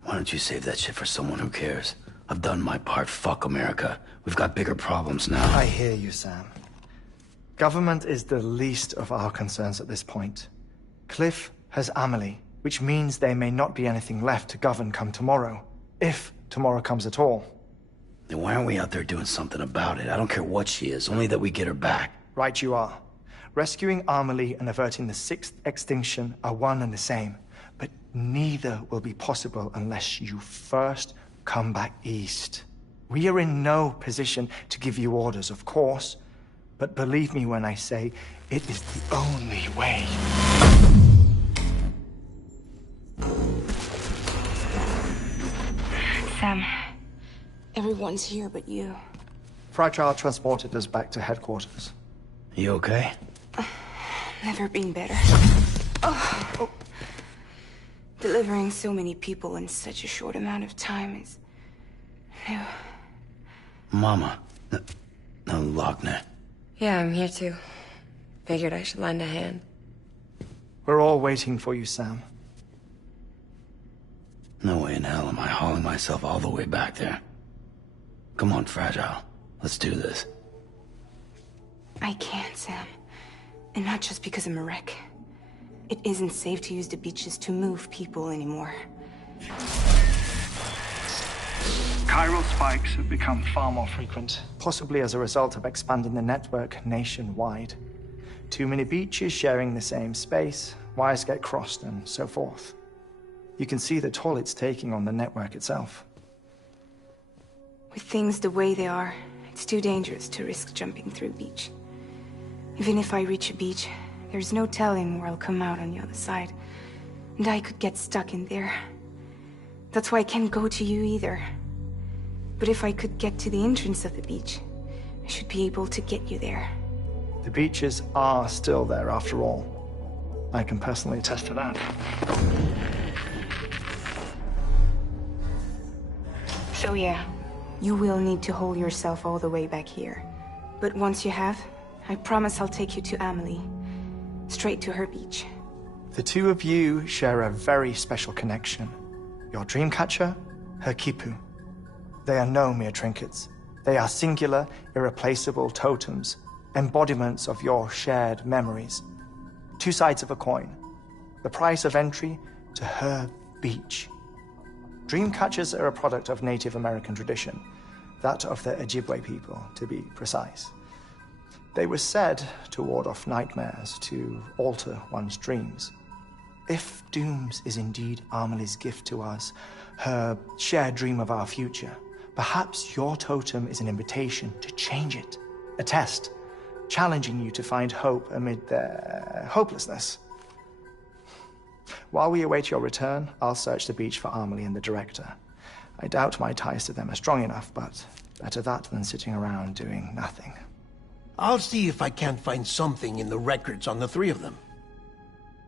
Why don't you save that shit for someone who cares? I've done my part. Fuck America. We've got bigger problems now. I hear you, Sam. Government is the least of our concerns at this point. Cliff has Amelie, which means there may not be anything left to govern come tomorrow. If tomorrow comes at all. Then why aren't we out there doing something about it? I don't care what she is, only that we get her back. Right you are. Rescuing Amelie and averting the 6th extinction are one and the same. But neither will be possible unless you first come back east. We are in no position to give you orders, of course. But believe me when I say, it is the only way. Sam, everyone's here but you. Fragile transported us back to headquarters. You okay? Never been better. Oh. Delivering so many people in such a short amount of time is new. Mama. No, Lochner. Yeah, I'm here too. Figured I should lend a hand. We're all waiting for you, Sam. No way in hell am I hauling myself all the way back there. Come on, Fragile. Let's do this. I can't, Sam. And not just because I'm a wreck. It isn't safe to use the beaches to move people anymore. Chiral spikes have become far more frequent. Possibly as a result of expanding the network nationwide. Too many beaches sharing the same space, wires get crossed, and so forth. You can see the toll it's taking on the network itself. With things the way they are, it's too dangerous to risk jumping through a beach. Even if I reach a beach, there's no telling where I'll come out on the other side. And I could get stuck in there. That's why I can't go to you either. But if I could get to the entrance of the beach, I should be able to get you there. The beaches are still there after all. I can personally attest to that. So yeah, you will need to hold yourself all the way back here. But once you have, I promise I'll take you to Amelie. Straight to her beach. The two of you share a very special connection. Your dreamcatcher, her quipu. They are no mere trinkets. They are singular, irreplaceable totems, embodiments of your shared memories. Two sides of a coin. The price of entry to her beach. Dreamcatchers are a product of Native American tradition, that of the Ojibwe people, to be precise. They were said to ward off nightmares, to alter one's dreams. If Dooms is indeed Amelie's gift to us, her shared dream of our future, perhaps your totem is an invitation to change it. A test, challenging you to find hope amid their hopelessness. While we await your return, I'll search the beach for Amelie and the director. I doubt my ties to them are strong enough, but better that than sitting around doing nothing. I'll see if I can't find something in the records on the three of them.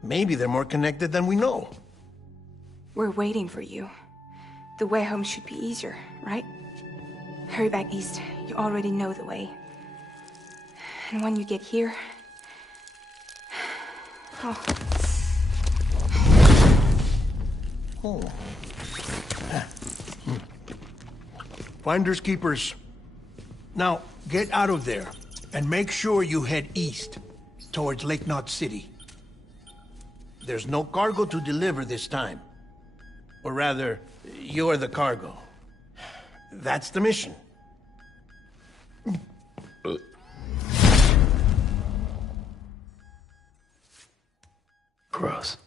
Maybe they're more connected than we know. We're waiting for you. The way home should be easier, right? Hurry back east. You already know the way. And when you get here... Oh. Oh. Finders keepers. Now, get out of there. And make sure you head east, towards Lake Knot City. There's no cargo to deliver this time. Or rather, you're the cargo. That's the mission. Gross.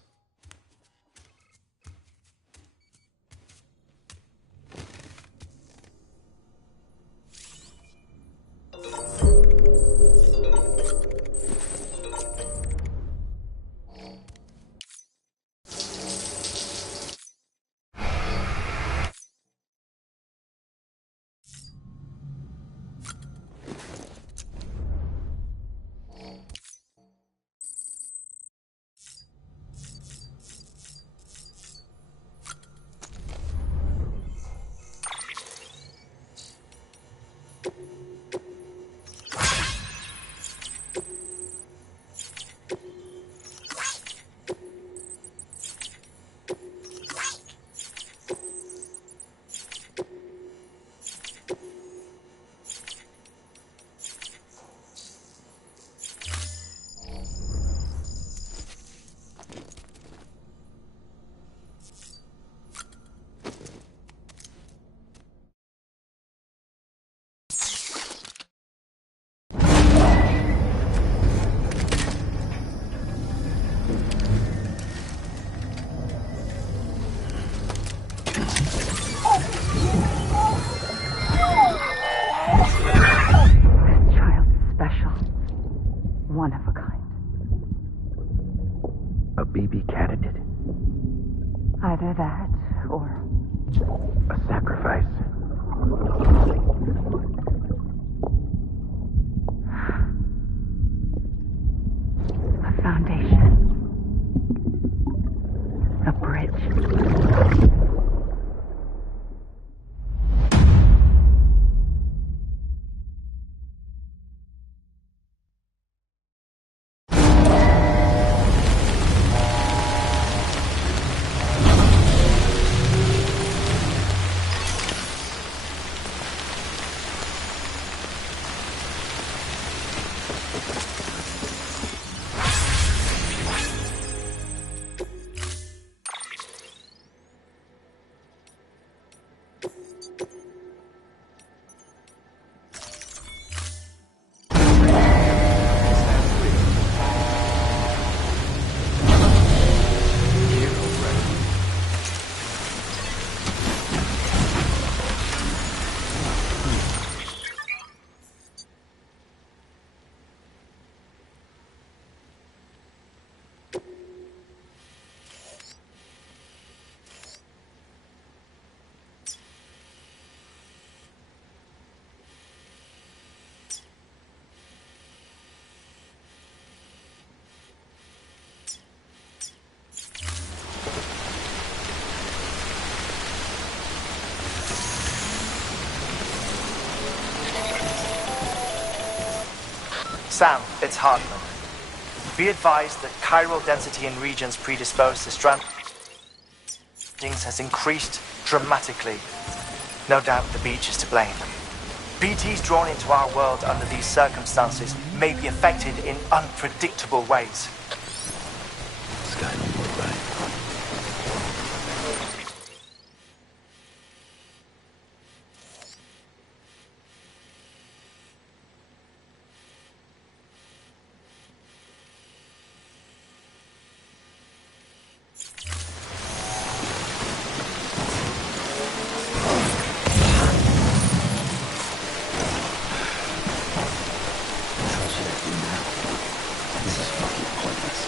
One of a kind. A BB candidate? Either that, or... a sacrifice? A foundation. A bridge. Sam, it's Hartman. Be advised that chiral density in regions predisposed to stranding has increased dramatically. No doubt the beach is to blame. BTs drawn into our world under these circumstances may be affected in unpredictable ways. This guy don't look right. This is fucking pointless.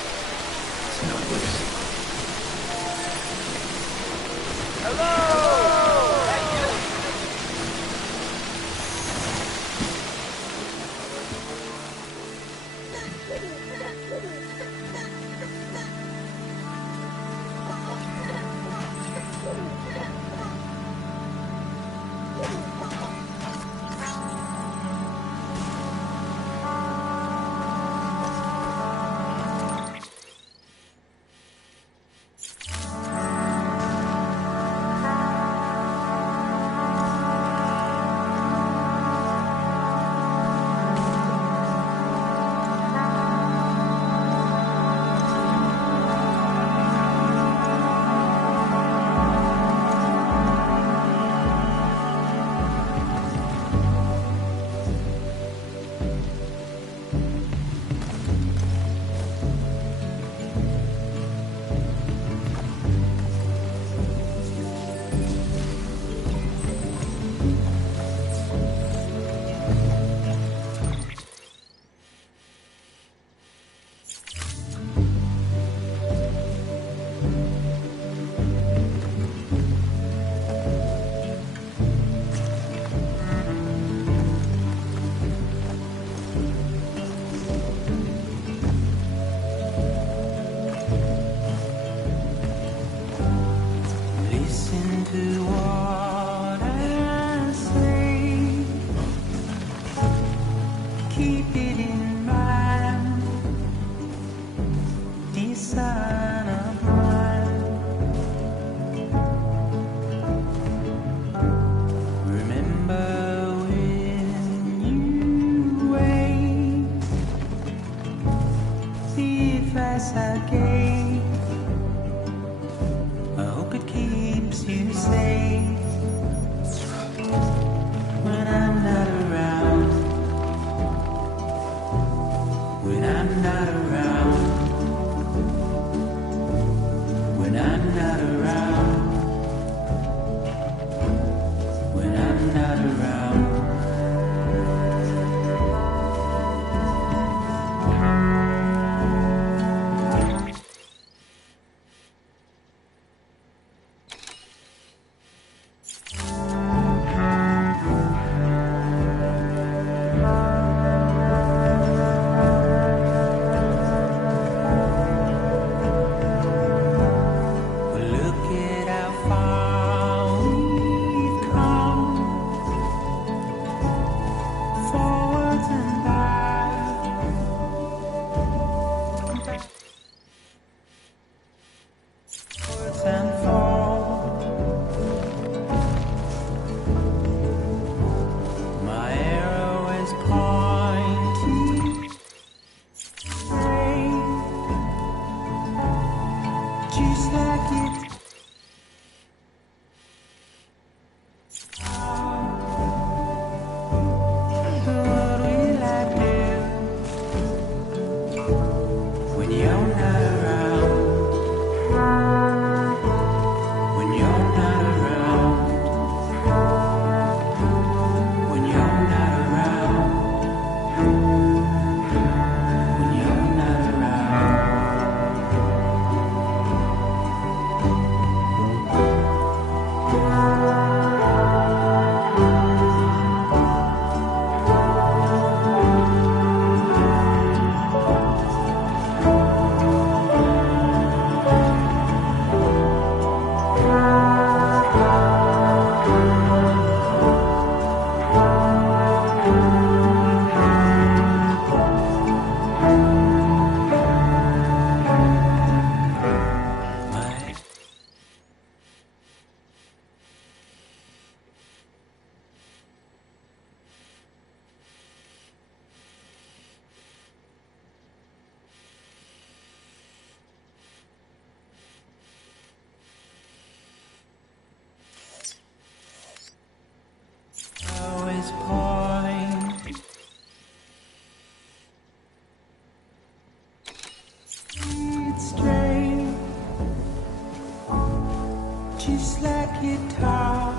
talk.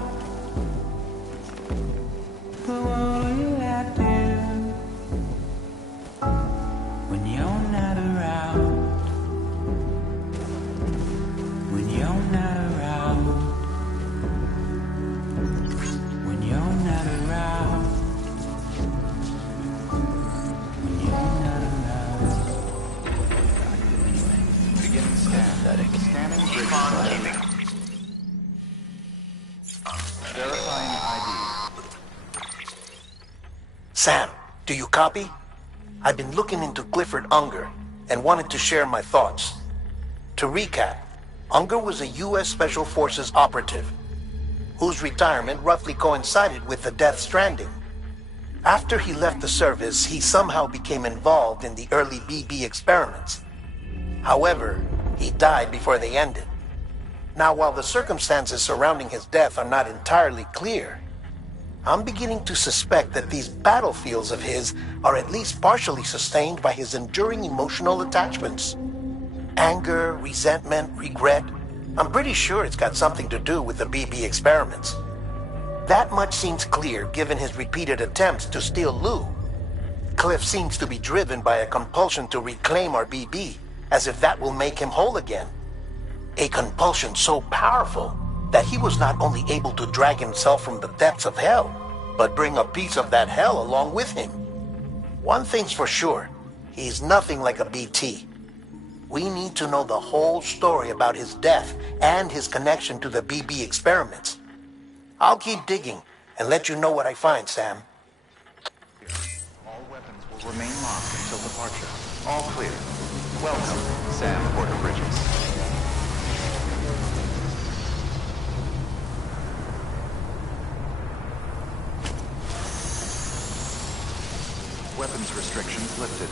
But what will you have to when you're not around? When you're not around. When you're not around. When you're not around. Beginning scan. Scanning bridge file. Verifying ID. Sam, do you copy? I've been looking into Clifford Unger and wanted to share my thoughts. To recap, Unger was a U.S. Special Forces operative whose retirement roughly coincided with the Death Stranding. After he left the service, he somehow became involved in the early BB experiments. However, he died before they ended. Now, while the circumstances surrounding his death are not entirely clear, I'm beginning to suspect that these battlefields of his are at least partially sustained by his enduring emotional attachments. Anger, resentment, regret. I'm pretty sure it's got something to do with the BB experiments. That much seems clear given his repeated attempts to steal Lou. Cliff seems to be driven by a compulsion to reclaim our BB, as if that will make him whole again. A compulsion so powerful that he was not only able to drag himself from the depths of hell, but bring a piece of that hell along with him. One thing's for sure, he's nothing like a BT. We need to know the whole story about his death and his connection to the BB experiments. I'll keep digging and let you know what I find, Sam. All weapons will remain locked until departure. All clear. Welcome, Sam Porter Bridges. Weapons restrictions lifted.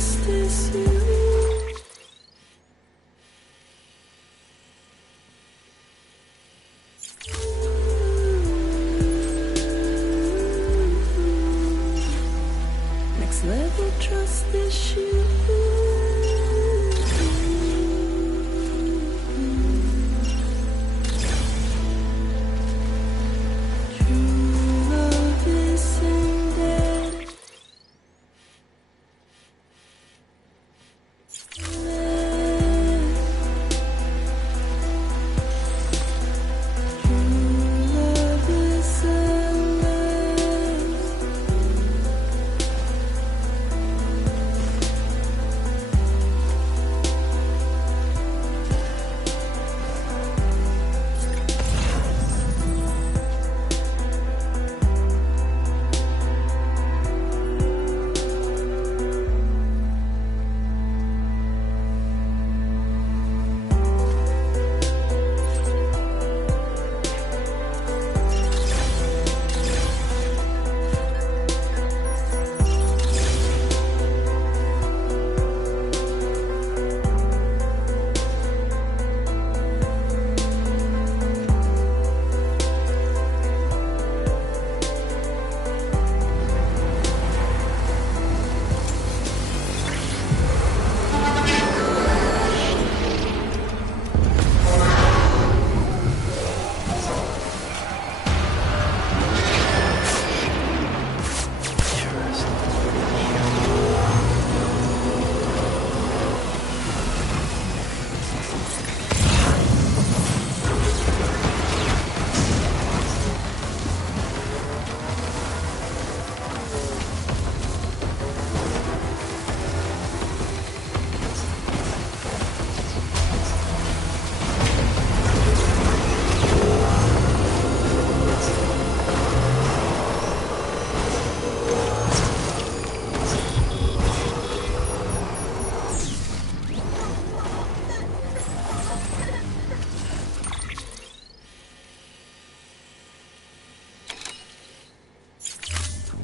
trust is you. Next level trust is you.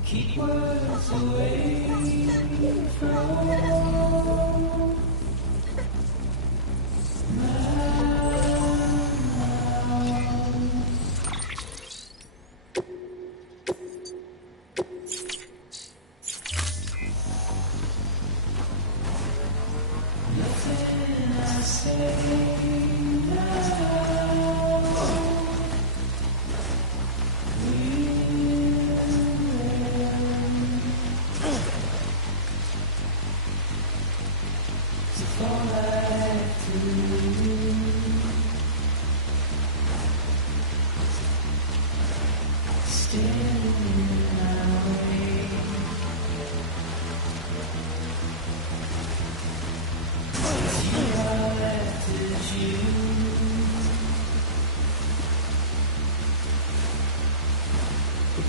Keep words away from nothing I say now.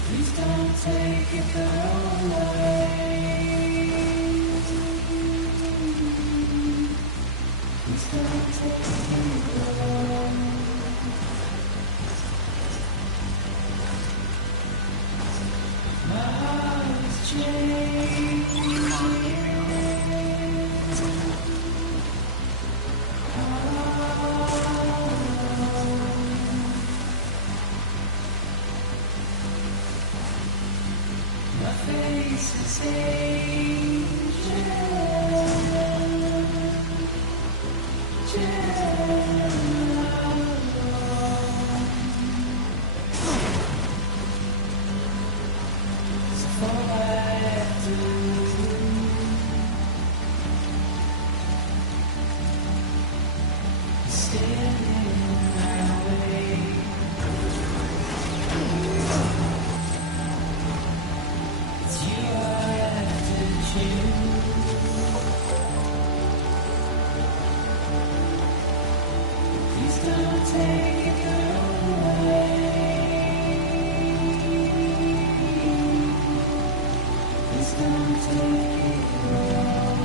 Please don't take it the wrong way. Please don't take it wrong. My heart is changing. My face is aging. So all I have to do is stand in my way. It's you I have to choose. Please don't take it the wrong way. Please don't take it wrong.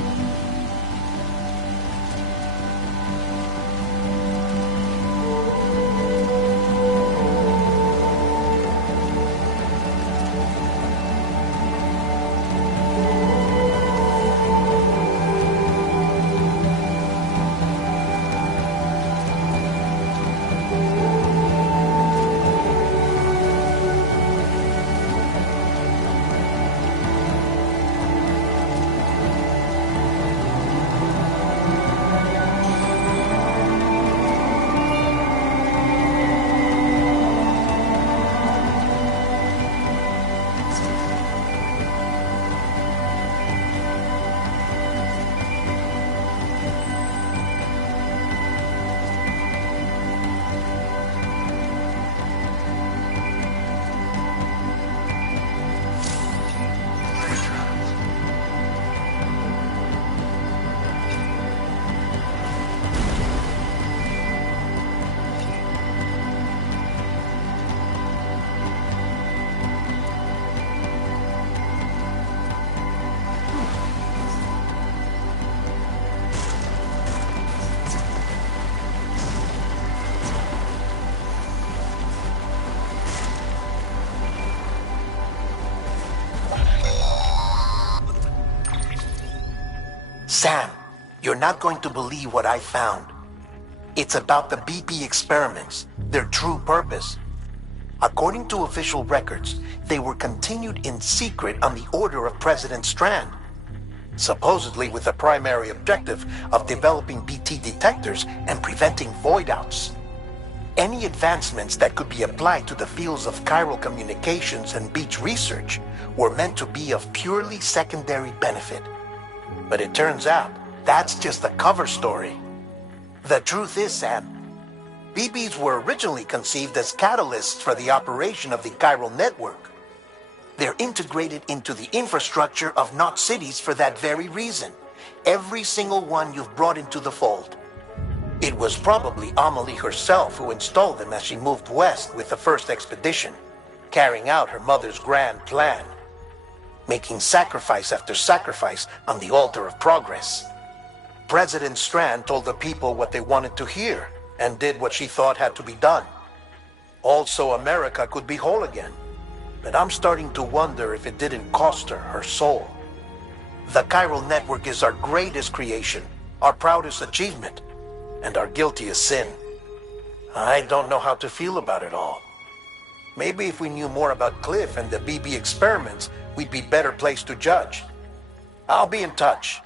Sam, you're not going to believe what I found. It's about the BP experiments, their true purpose. According to official records, they were continued in secret on the order of President Strand, supposedly with the primary objective of developing BT detectors and preventing void-outs. Any advancements that could be applied to the fields of chiral communications and beach research were meant to be of purely secondary benefit. But it turns out, that's just a cover story. The truth is, Sam, BBs were originally conceived as catalysts for the operation of the chiral network. They're integrated into the infrastructure of not cities for that very reason. Every single one you've brought into the fold. It was probably Amelie herself who installed them as she moved west with the first expedition, carrying out her mother's grand plan, making sacrifice after sacrifice on the altar of progress. President Strand told the people what they wanted to hear, and did what she thought had to be done. Also, America could be whole again. But I'm starting to wonder if it didn't cost her her soul. The chiral network is our greatest creation, our proudest achievement, and our guiltiest sin. I don't know how to feel about it all. Maybe if we knew more about Cliff and the BB experiments, we'd be better placed to judge. I'll be in touch.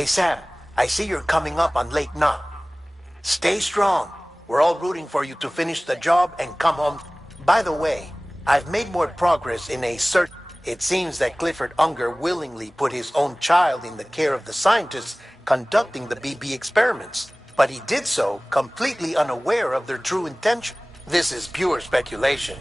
Hey Sam, I see you're coming up on Lake Knot. Stay strong. We're all rooting for you to finish the job and come home. By the way, I've made more progress in a search. It seems that Clifford Unger willingly put his own child in the care of the scientists conducting the BB experiments, but he did so completely unaware of their true intention. This is pure speculation.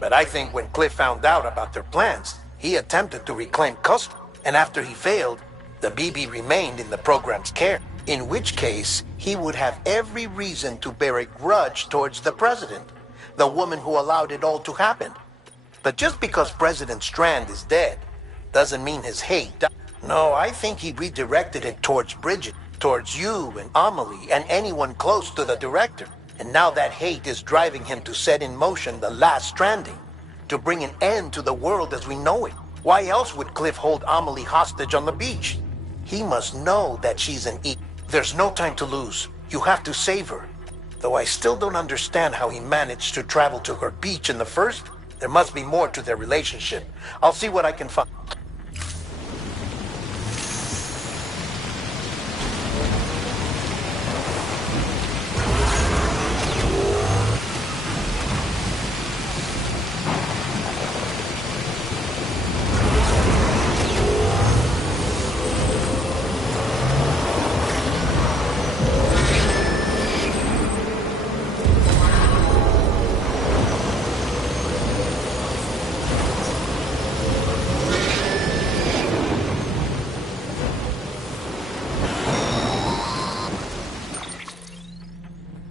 But I think when Cliff found out about their plans, he attempted to reclaim custody. And after he failed, the BB remained in the program's care. In which case, he would have every reason to bear a grudge towards the president, the woman who allowed it all to happen. But just because President Strand is dead, doesn't mean his hate died. No, I think he redirected it towards Bridget, towards you and Amelie, and anyone close to the director. And now that hate is driving him to set in motion the last Stranding, to bring an end to the world as we know it. Why else would Cliff hold Amelie hostage on the beach? He must know that she's an E. There's no time to lose. You have to save her. Though I still don't understand how he managed to travel to her beach in the first. There must be more to their relationship. I'll see what I can find.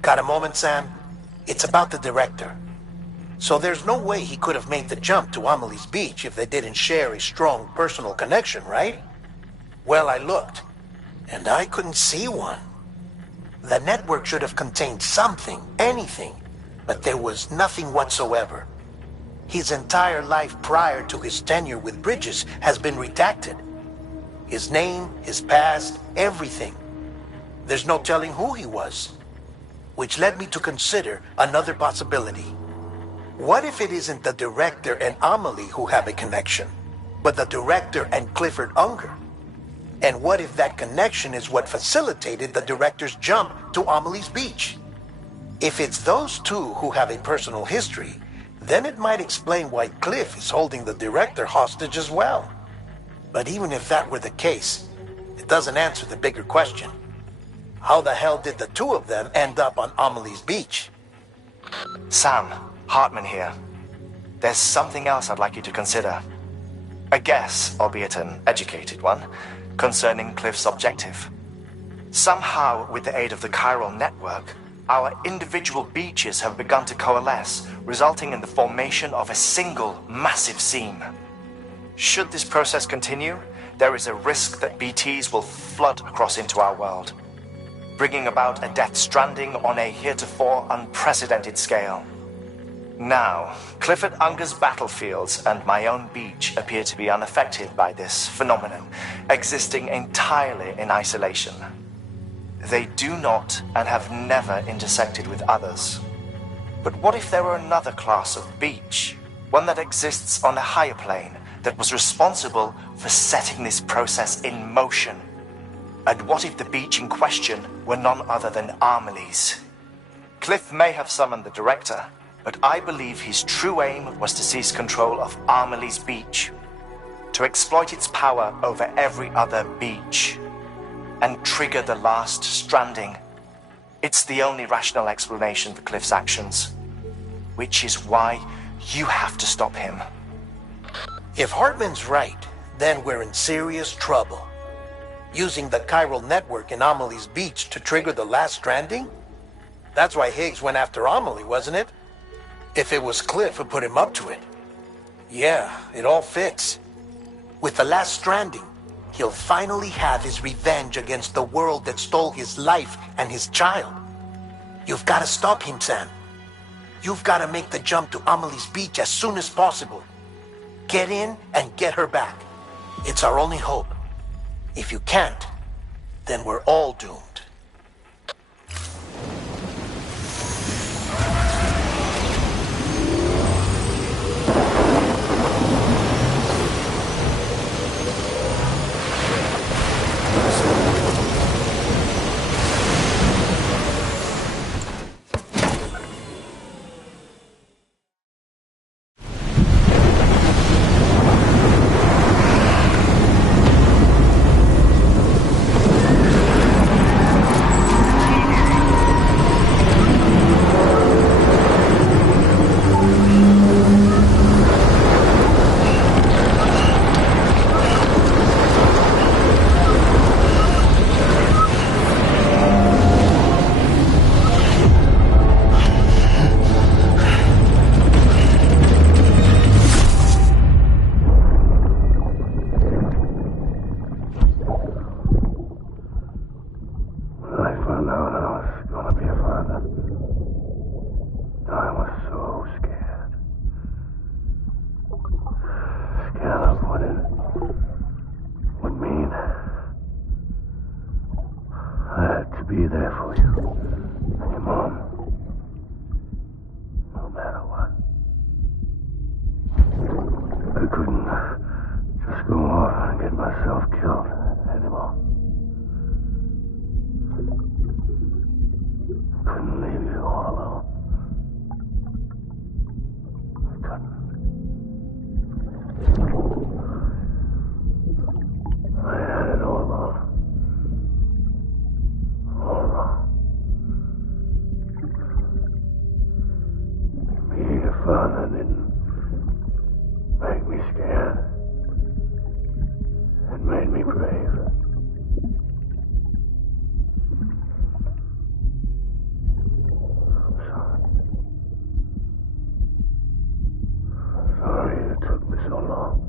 Got a moment, Sam? It's about the director. So there's no way he could have made the jump to Amelie's beach if they didn't share a strong personal connection, right? Well, I looked, and I couldn't see one. The network should have contained something, anything, but there was nothing whatsoever. His entire life prior to his tenure with Bridges has been redacted. His name, his past, everything. There's no telling who he was. Which led me to consider another possibility. What if it isn't the director and Amelie who have a connection, but the director and Clifford Unger? And what if that connection is what facilitated the director's jump to Amelie's beach? If it's those two who have a personal history, then it might explain why Cliff is holding the director hostage as well. But even if that were the case, it doesn't answer the bigger question. How the hell did the two of them end up on Amelie's beach? Sam, Hartman here. There's something else I'd like you to consider. A guess, albeit an educated one, concerning Cliff's objective. Somehow, with the aid of the chiral network, our individual beaches have begun to coalesce, resulting in the formation of a single massive seam. Should this process continue, there is a risk that BTs will flood across into our world, bringing about a Death Stranding on a heretofore unprecedented scale. Now, Clifford Unger's battlefields and my own beach appear to be unaffected by this phenomenon, existing entirely in isolation. They do not and have never intersected with others. But what if there were another class of beach, one that exists on a higher plane, that was responsible for setting this process in motion? And what if the beach in question were none other than Amelie's? Cliff may have summoned the director, but I believe his true aim was to seize control of Amelie's beach, to exploit its power over every other beach, and trigger the last Stranding. It's the only rational explanation for Cliff's actions, which is why you have to stop him. If Hartman's right, then we're in serious trouble. Using the chiral network in Amelie's beach to trigger the last Stranding? That's why Higgs went after Amelie, wasn't it? If it was Cliff who put him up to it. Yeah, it all fits. With the last Stranding, he'll finally have his revenge against the world that stole his life and his child. You've got to stop him, Sam. You've got to make the jump to Amelie's beach as soon as possible. Get in and get her back. It's our only hope. If you can't, then we're all doomed. father didn't make me scared. It made me brave. I'm sorry. I'm sorry it took me so long.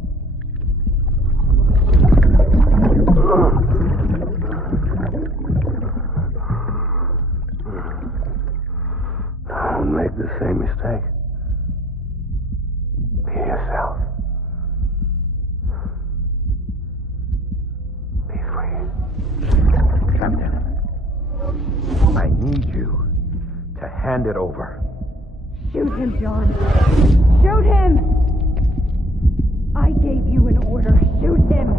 Don't make the same mistake. Be yourself. Be free. Captain, I need you to hand it over. Shoot him, John. Shoot him! I gave you an order. Shoot him!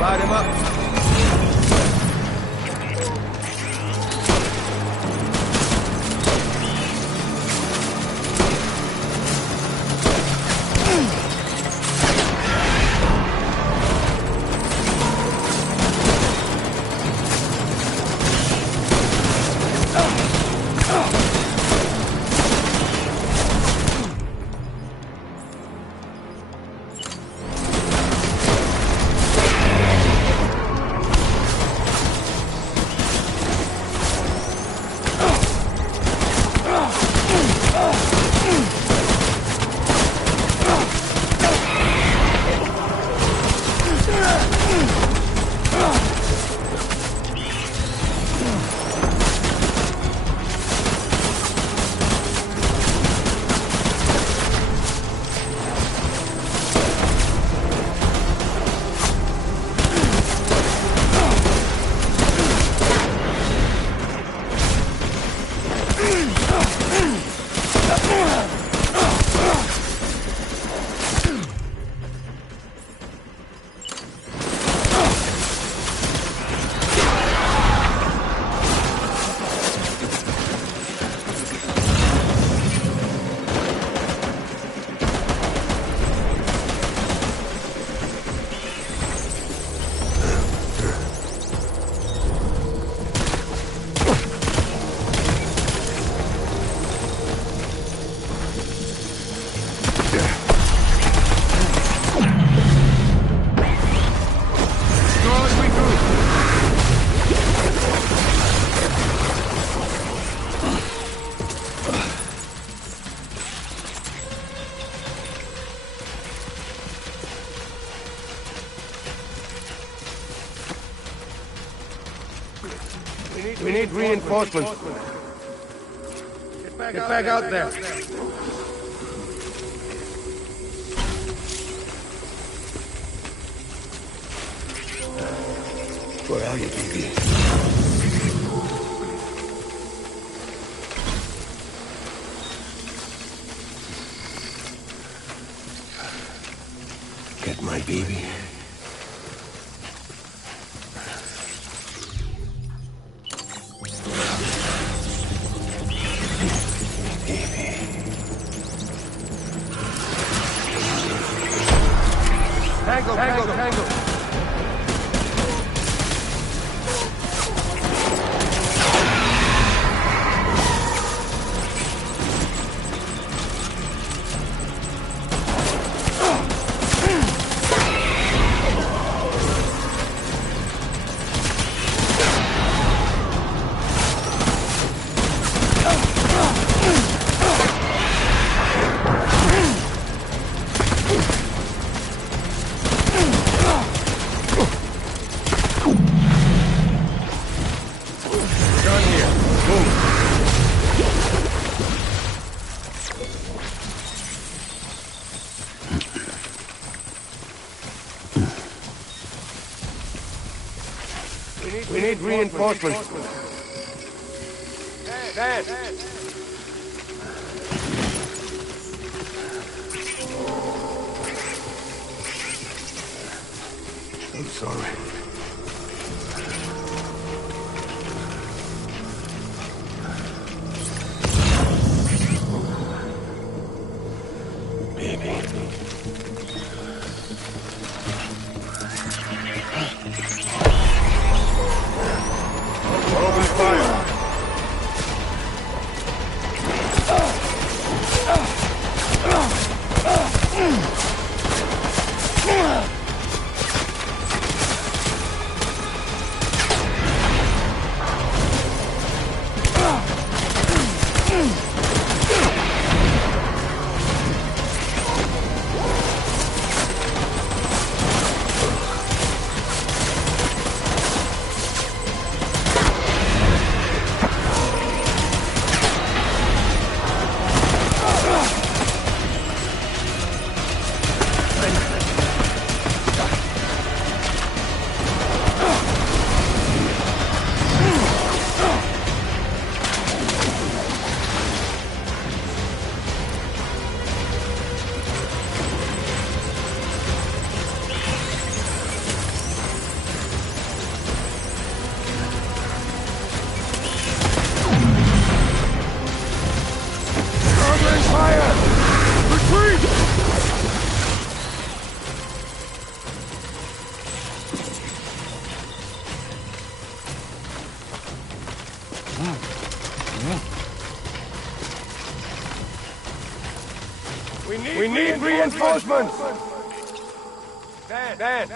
Light him up. We need reinforcements. Get back out there. Where are you, baby? Get my baby. Tango. We need reinforcements. Dan. I'm sorry. We need reinforcements! Van!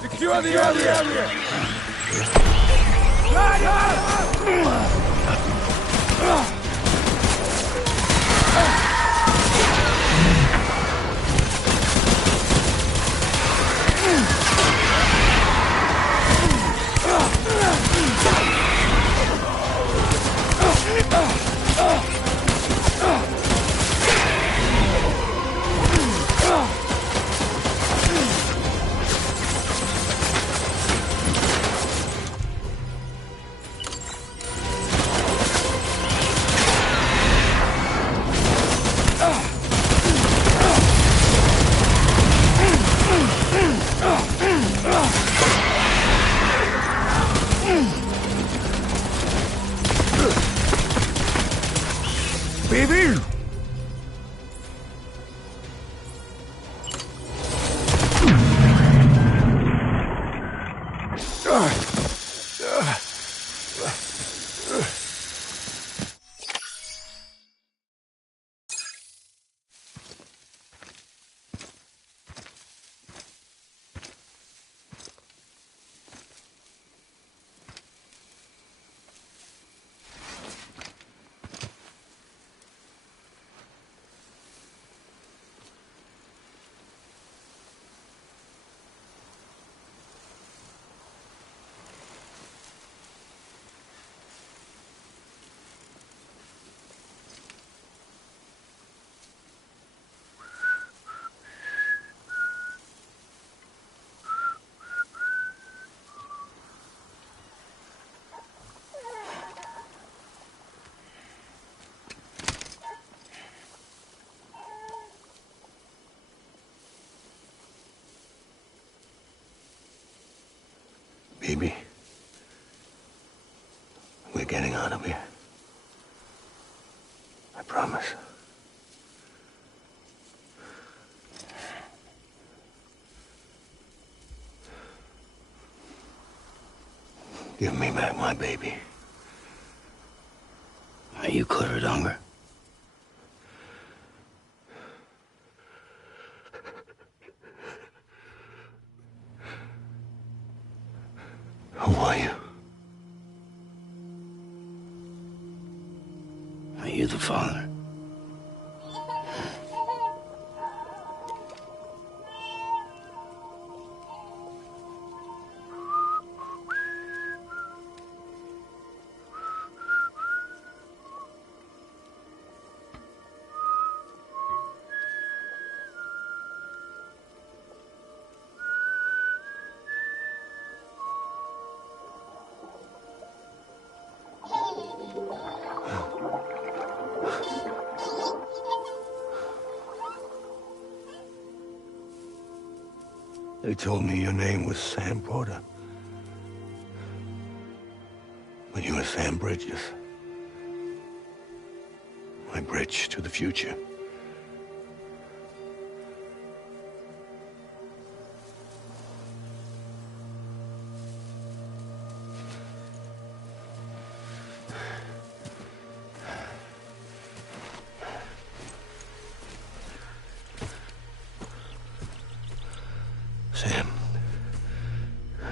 Secure the area! Baby! Baby, we're getting out of here. I promise. Give me back my baby. Are you clear of hunger? Who are you? Are you the father? They told me your name was Sam Porter. But you were Sam Bridges. My bridge to the future. Sam,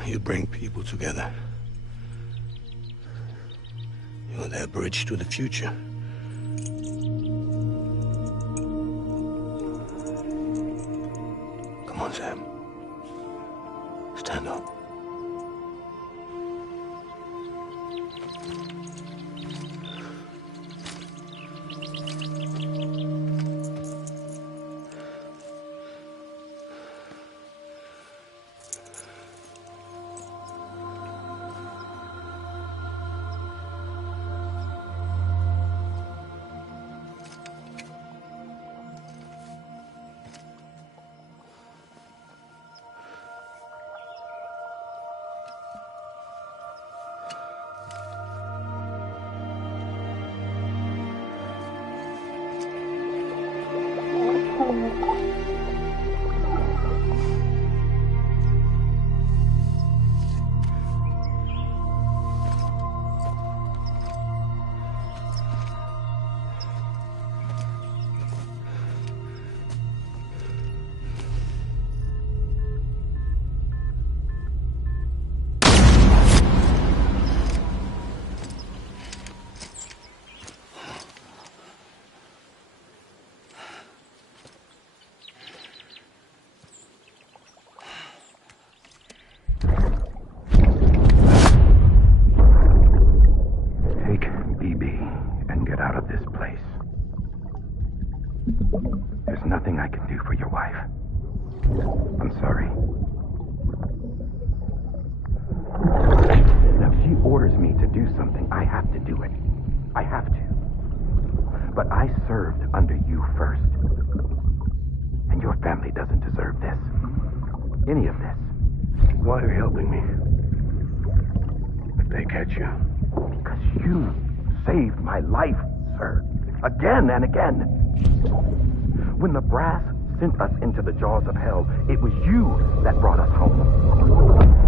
you bring people together. You're their bridge to the future. Come on, Sam. Stand up. There's nothing I can do for your wife. I'm sorry. Now, if she orders me to do something, I have to do it. I have to. But I served under you first. And your family doesn't deserve this. Any of this. Why are you helping me? If they catch you. Because you saved my life, sir. Again and again. When the brass sent us into the jaws of hell, it was you that brought us home.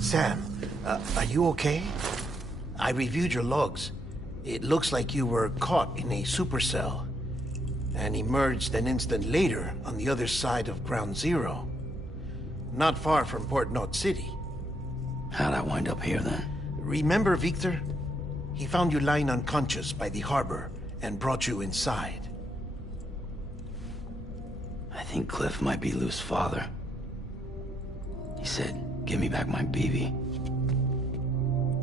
Sam, are you okay? I reviewed your logs. It looks like you were caught in a supercell and emerged an instant later on the other side of Ground Zero. Not far from Port Knot City. How'd I wind up here then? Remember Victor? He found you lying unconscious by the harbor and brought you inside. I think Cliff might be Lou's father. He said, "Give me back my BB."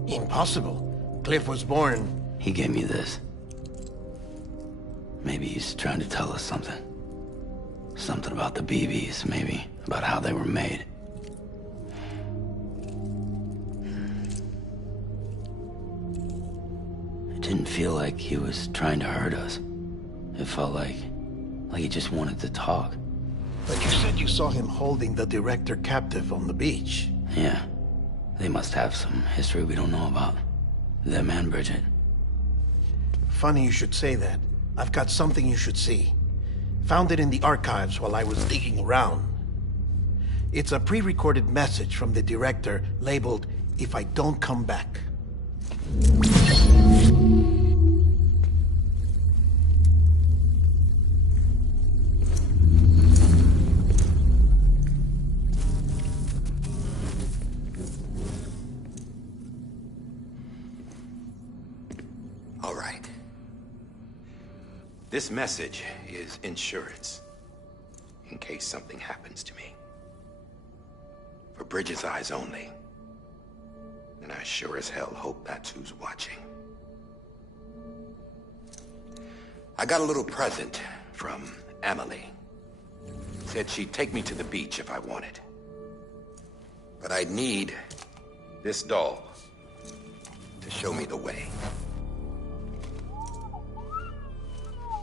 Impossible. Cliff was born... He gave me this. Maybe he's trying to tell us something. Something about the BBs, maybe. About how they were made. It didn't feel like he was trying to hurt us. It felt like he just wanted to talk. But you said you saw him holding the director captive on the beach. Yeah. They must have some history we don't know about. Them and Bridget. Funny you should say that. I've got something you should see. Found it in the archives while I was digging around. It's a pre-recorded message from the director labeled, "If I don't come back." All right. This message is insurance, in case something happens to me. For Bridget's eyes only. And I sure as hell hope that's who's watching. I got a little present from Emily. Said she'd take me to the beach if I wanted. But I'd need this doll to show me the way.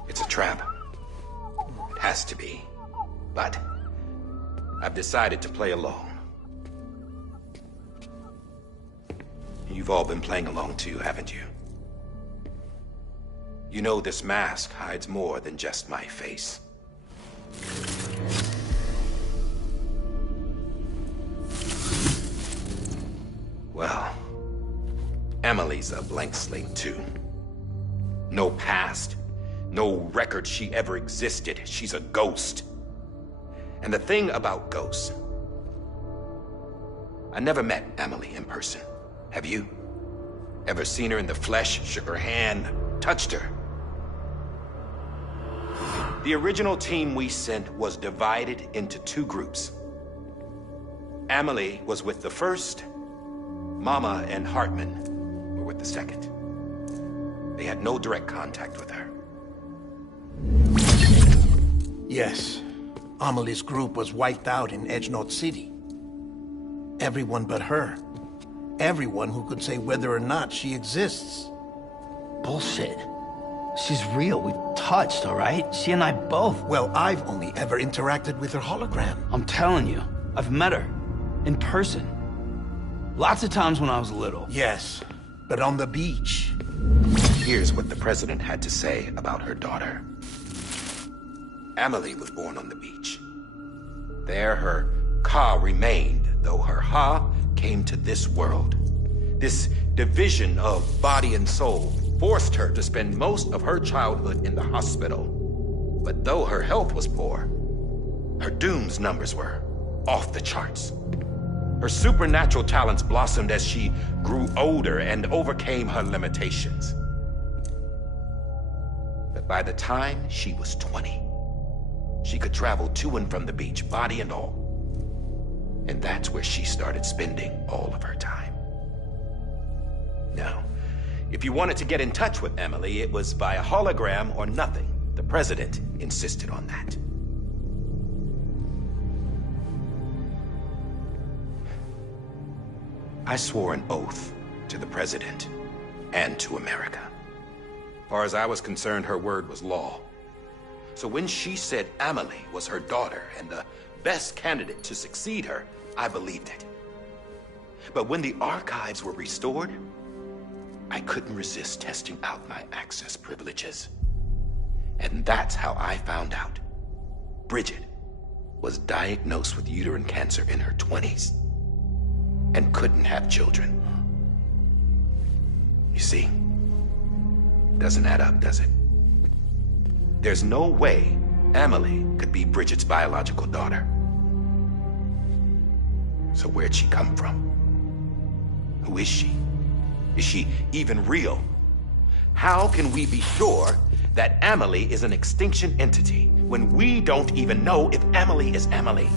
It's a trap. It has to be. But I've decided to play along. You've all been playing along too, haven't you? You know this mask hides more than just my face. Well, Emily's a blank slate too. No past. No record she ever existed. She's a ghost. And the thing about ghosts, I never met Emily in person. Have you? Ever seen her in the flesh, shook her hand, touched her? The original team we sent was divided into two groups. Emily was with the first. Mama and Hartman were with the second. They had no direct contact with her. Yes. Amelie's group was wiped out in Edge Knot City. Everyone but her. Everyone who could say whether or not she exists. Bullshit. She's real. We've touched, all right? She and I both. Well, I've only ever interacted with her hologram. I'm telling you, I've met her. In person. Lots of times when I was little. Yes, but on the beach. Here's what the president had to say about her daughter. Amelie was born on the beach. There her Ka remained, though her Ha came to this world. This division of body and soul forced her to spend most of her childhood in the hospital. But though her health was poor, her Doom's numbers were off the charts. Her supernatural talents blossomed as she grew older and overcame her limitations. But by the time she was 20, she could travel to and from the beach, body and all. And that's where she started spending all of her time. Now, if you wanted to get in touch with Emily, it was via hologram or nothing. The president insisted on that. I swore an oath to the president and to America. As far as I was concerned, her word was law. So when she said Amelie was her daughter and the best candidate to succeed her, I believed it. But when the archives were restored, I couldn't resist testing out my access privileges. And that's how I found out Bridget was diagnosed with uterine cancer in her 20s and couldn't have children. You see, doesn't add up, does it? There's no way Amelie could be Bridget's biological daughter. So where'd she come from? Who is she? Is she even real? How can we be sure that Amelie is an extinction entity when we don't even know if Amelie is Amelie?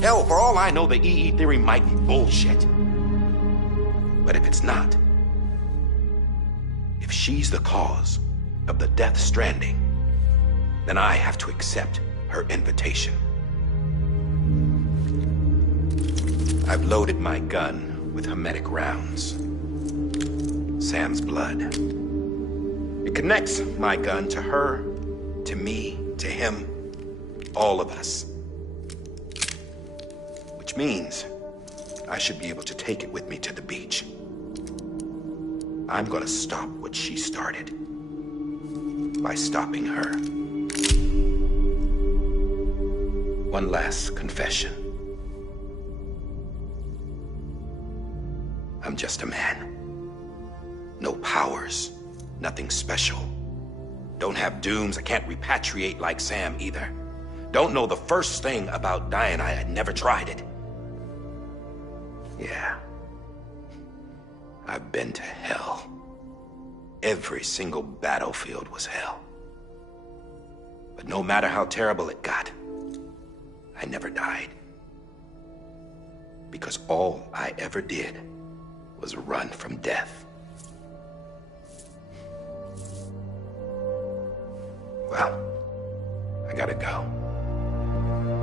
Hell, for all I know, the EE theory might be bullshit. But if it's not, if she's the cause of the Death Stranding, then I have to accept her invitation. I've loaded my gun with hermetic rounds. Sam's blood. It connects my gun to her, to me, to him, all of us. Which means I should be able to take it with me to the beach. I'm gonna stop what she started by stopping her. One last confession. I'm just a man. No powers, nothing special. Don't have dooms, I can't repatriate like Sam either. Don't know the first thing about dying, I had never tried it. Yeah. I've been to hell. Every single battlefield was hell. But no matter how terrible it got, I never died. Because all I ever did was run from death. Well, I gotta go.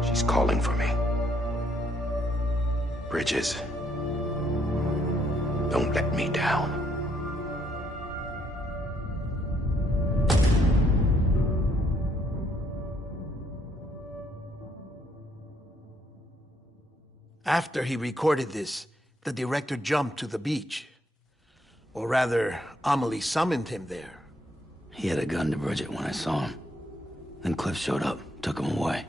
She's calling for me. Bridges, don't let me down. After he recorded this, the director jumped to the beach. Or rather, Amelie summoned him there. He had a gun to Bridget when I saw him. Then Cliff showed up, took him away.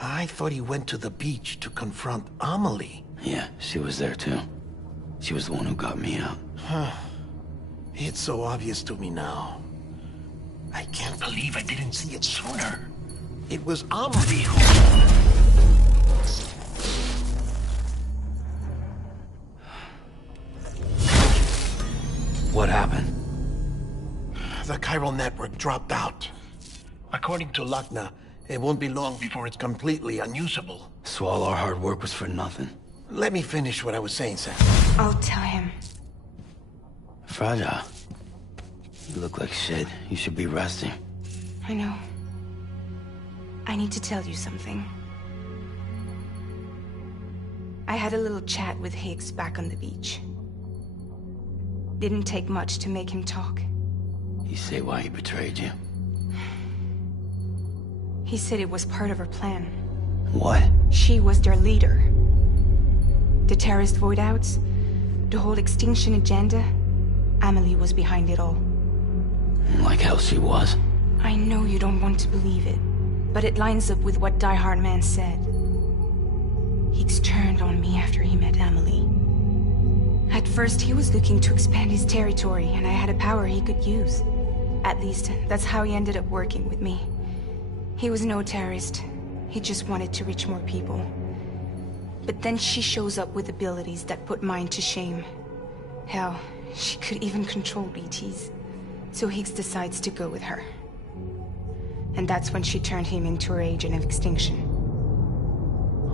I thought he went to the beach to confront Amelie. Yeah, she was there too. She was the one who got me out. It's so obvious to me now. I can't believe I didn't see it sooner. It was Amelie who... What happened? The chiral network dropped out. According to Lakna, it won't be long before it's completely unusable. So all our hard work was for nothing? Let me finish what I was saying, Sam. I'll tell him. Fragile. You look like shit. You should be resting. I know. I need to tell you something. I had a little chat with Higgs back on the beach. Didn't take much to make him talk. You say why he betrayed you? He said it was part of her plan. What? She was their leader. The terrorist voidouts, the whole extinction agenda, Amelie was behind it all. Like hell she was. I know you don't want to believe it, but it lines up with what Die Hard Man said. Higgs turned on me after he met Amelie. At first, he was looking to expand his territory, and I had a power he could use. At least, that's how he ended up working with me. He was no terrorist. He just wanted to reach more people. But then she shows up with abilities that put mine to shame. Hell, she could even control BTs. So Higgs decides to go with her. And that's when she turned him into her agent of extinction.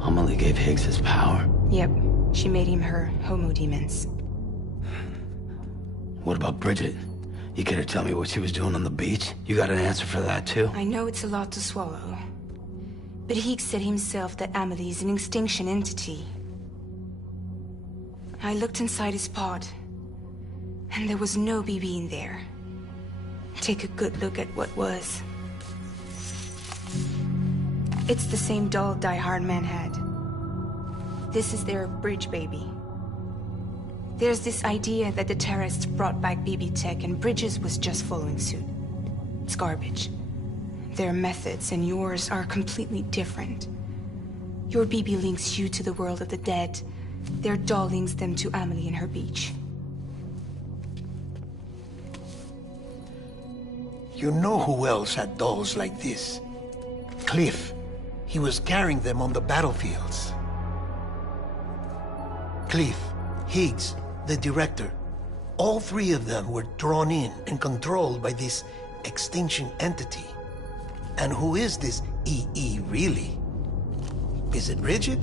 Amelie gave Higgs his power? Yep. She made him her homo demons. What about Bridget? You care to tell me what she was doing on the beach? You got an answer for that, too? I know it's a lot to swallow. But Higgs said himself that Amelie is an extinction entity. I looked inside his pod, and there was no BB in there. Take a good look at what was. It's the same doll Die Hard Man had. This is their bridge baby. There's this idea that the terrorists brought back BB tech and Bridges was just following suit. It's garbage. Their methods and yours are completely different. Your BB links you to the world of the dead. Their doll links them to Amelie and her beach. You know who else had dolls like this? Cliff. He was carrying them on the battlefields. Cliff, Higgs, the director. All three of them were drawn in and controlled by this extinction entity. And who is this EE really? Is it Bridget?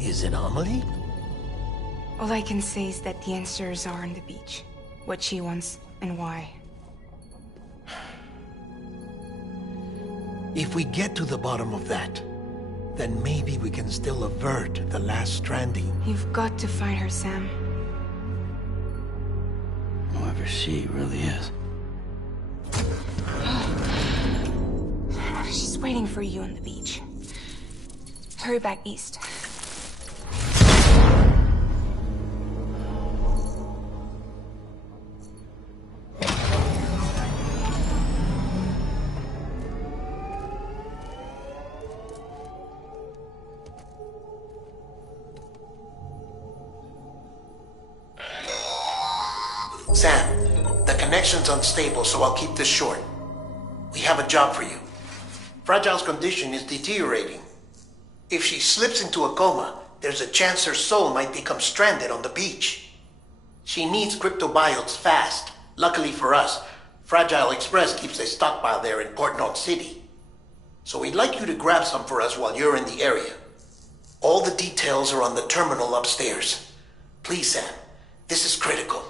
Is it Amelie? All I can say is that the answers are on the beach. What she wants and why. If we get to the bottom of that, then maybe we can still avert the last stranding. You've got to find her, Sam. Whoever she really is. She's waiting for you on the beach. Hurry back east. Sam, the connection's unstable, so I'll keep this short. We have a job for you. Fragile's condition is deteriorating. If she slips into a coma, there's a chance her soul might become stranded on the beach. She needs cryptobiotes fast. Luckily for us, Fragile Express keeps a stockpile there in Port North City. So we'd like you to grab some for us while you're in the area. All the details are on the terminal upstairs. Please, Sam, this is critical.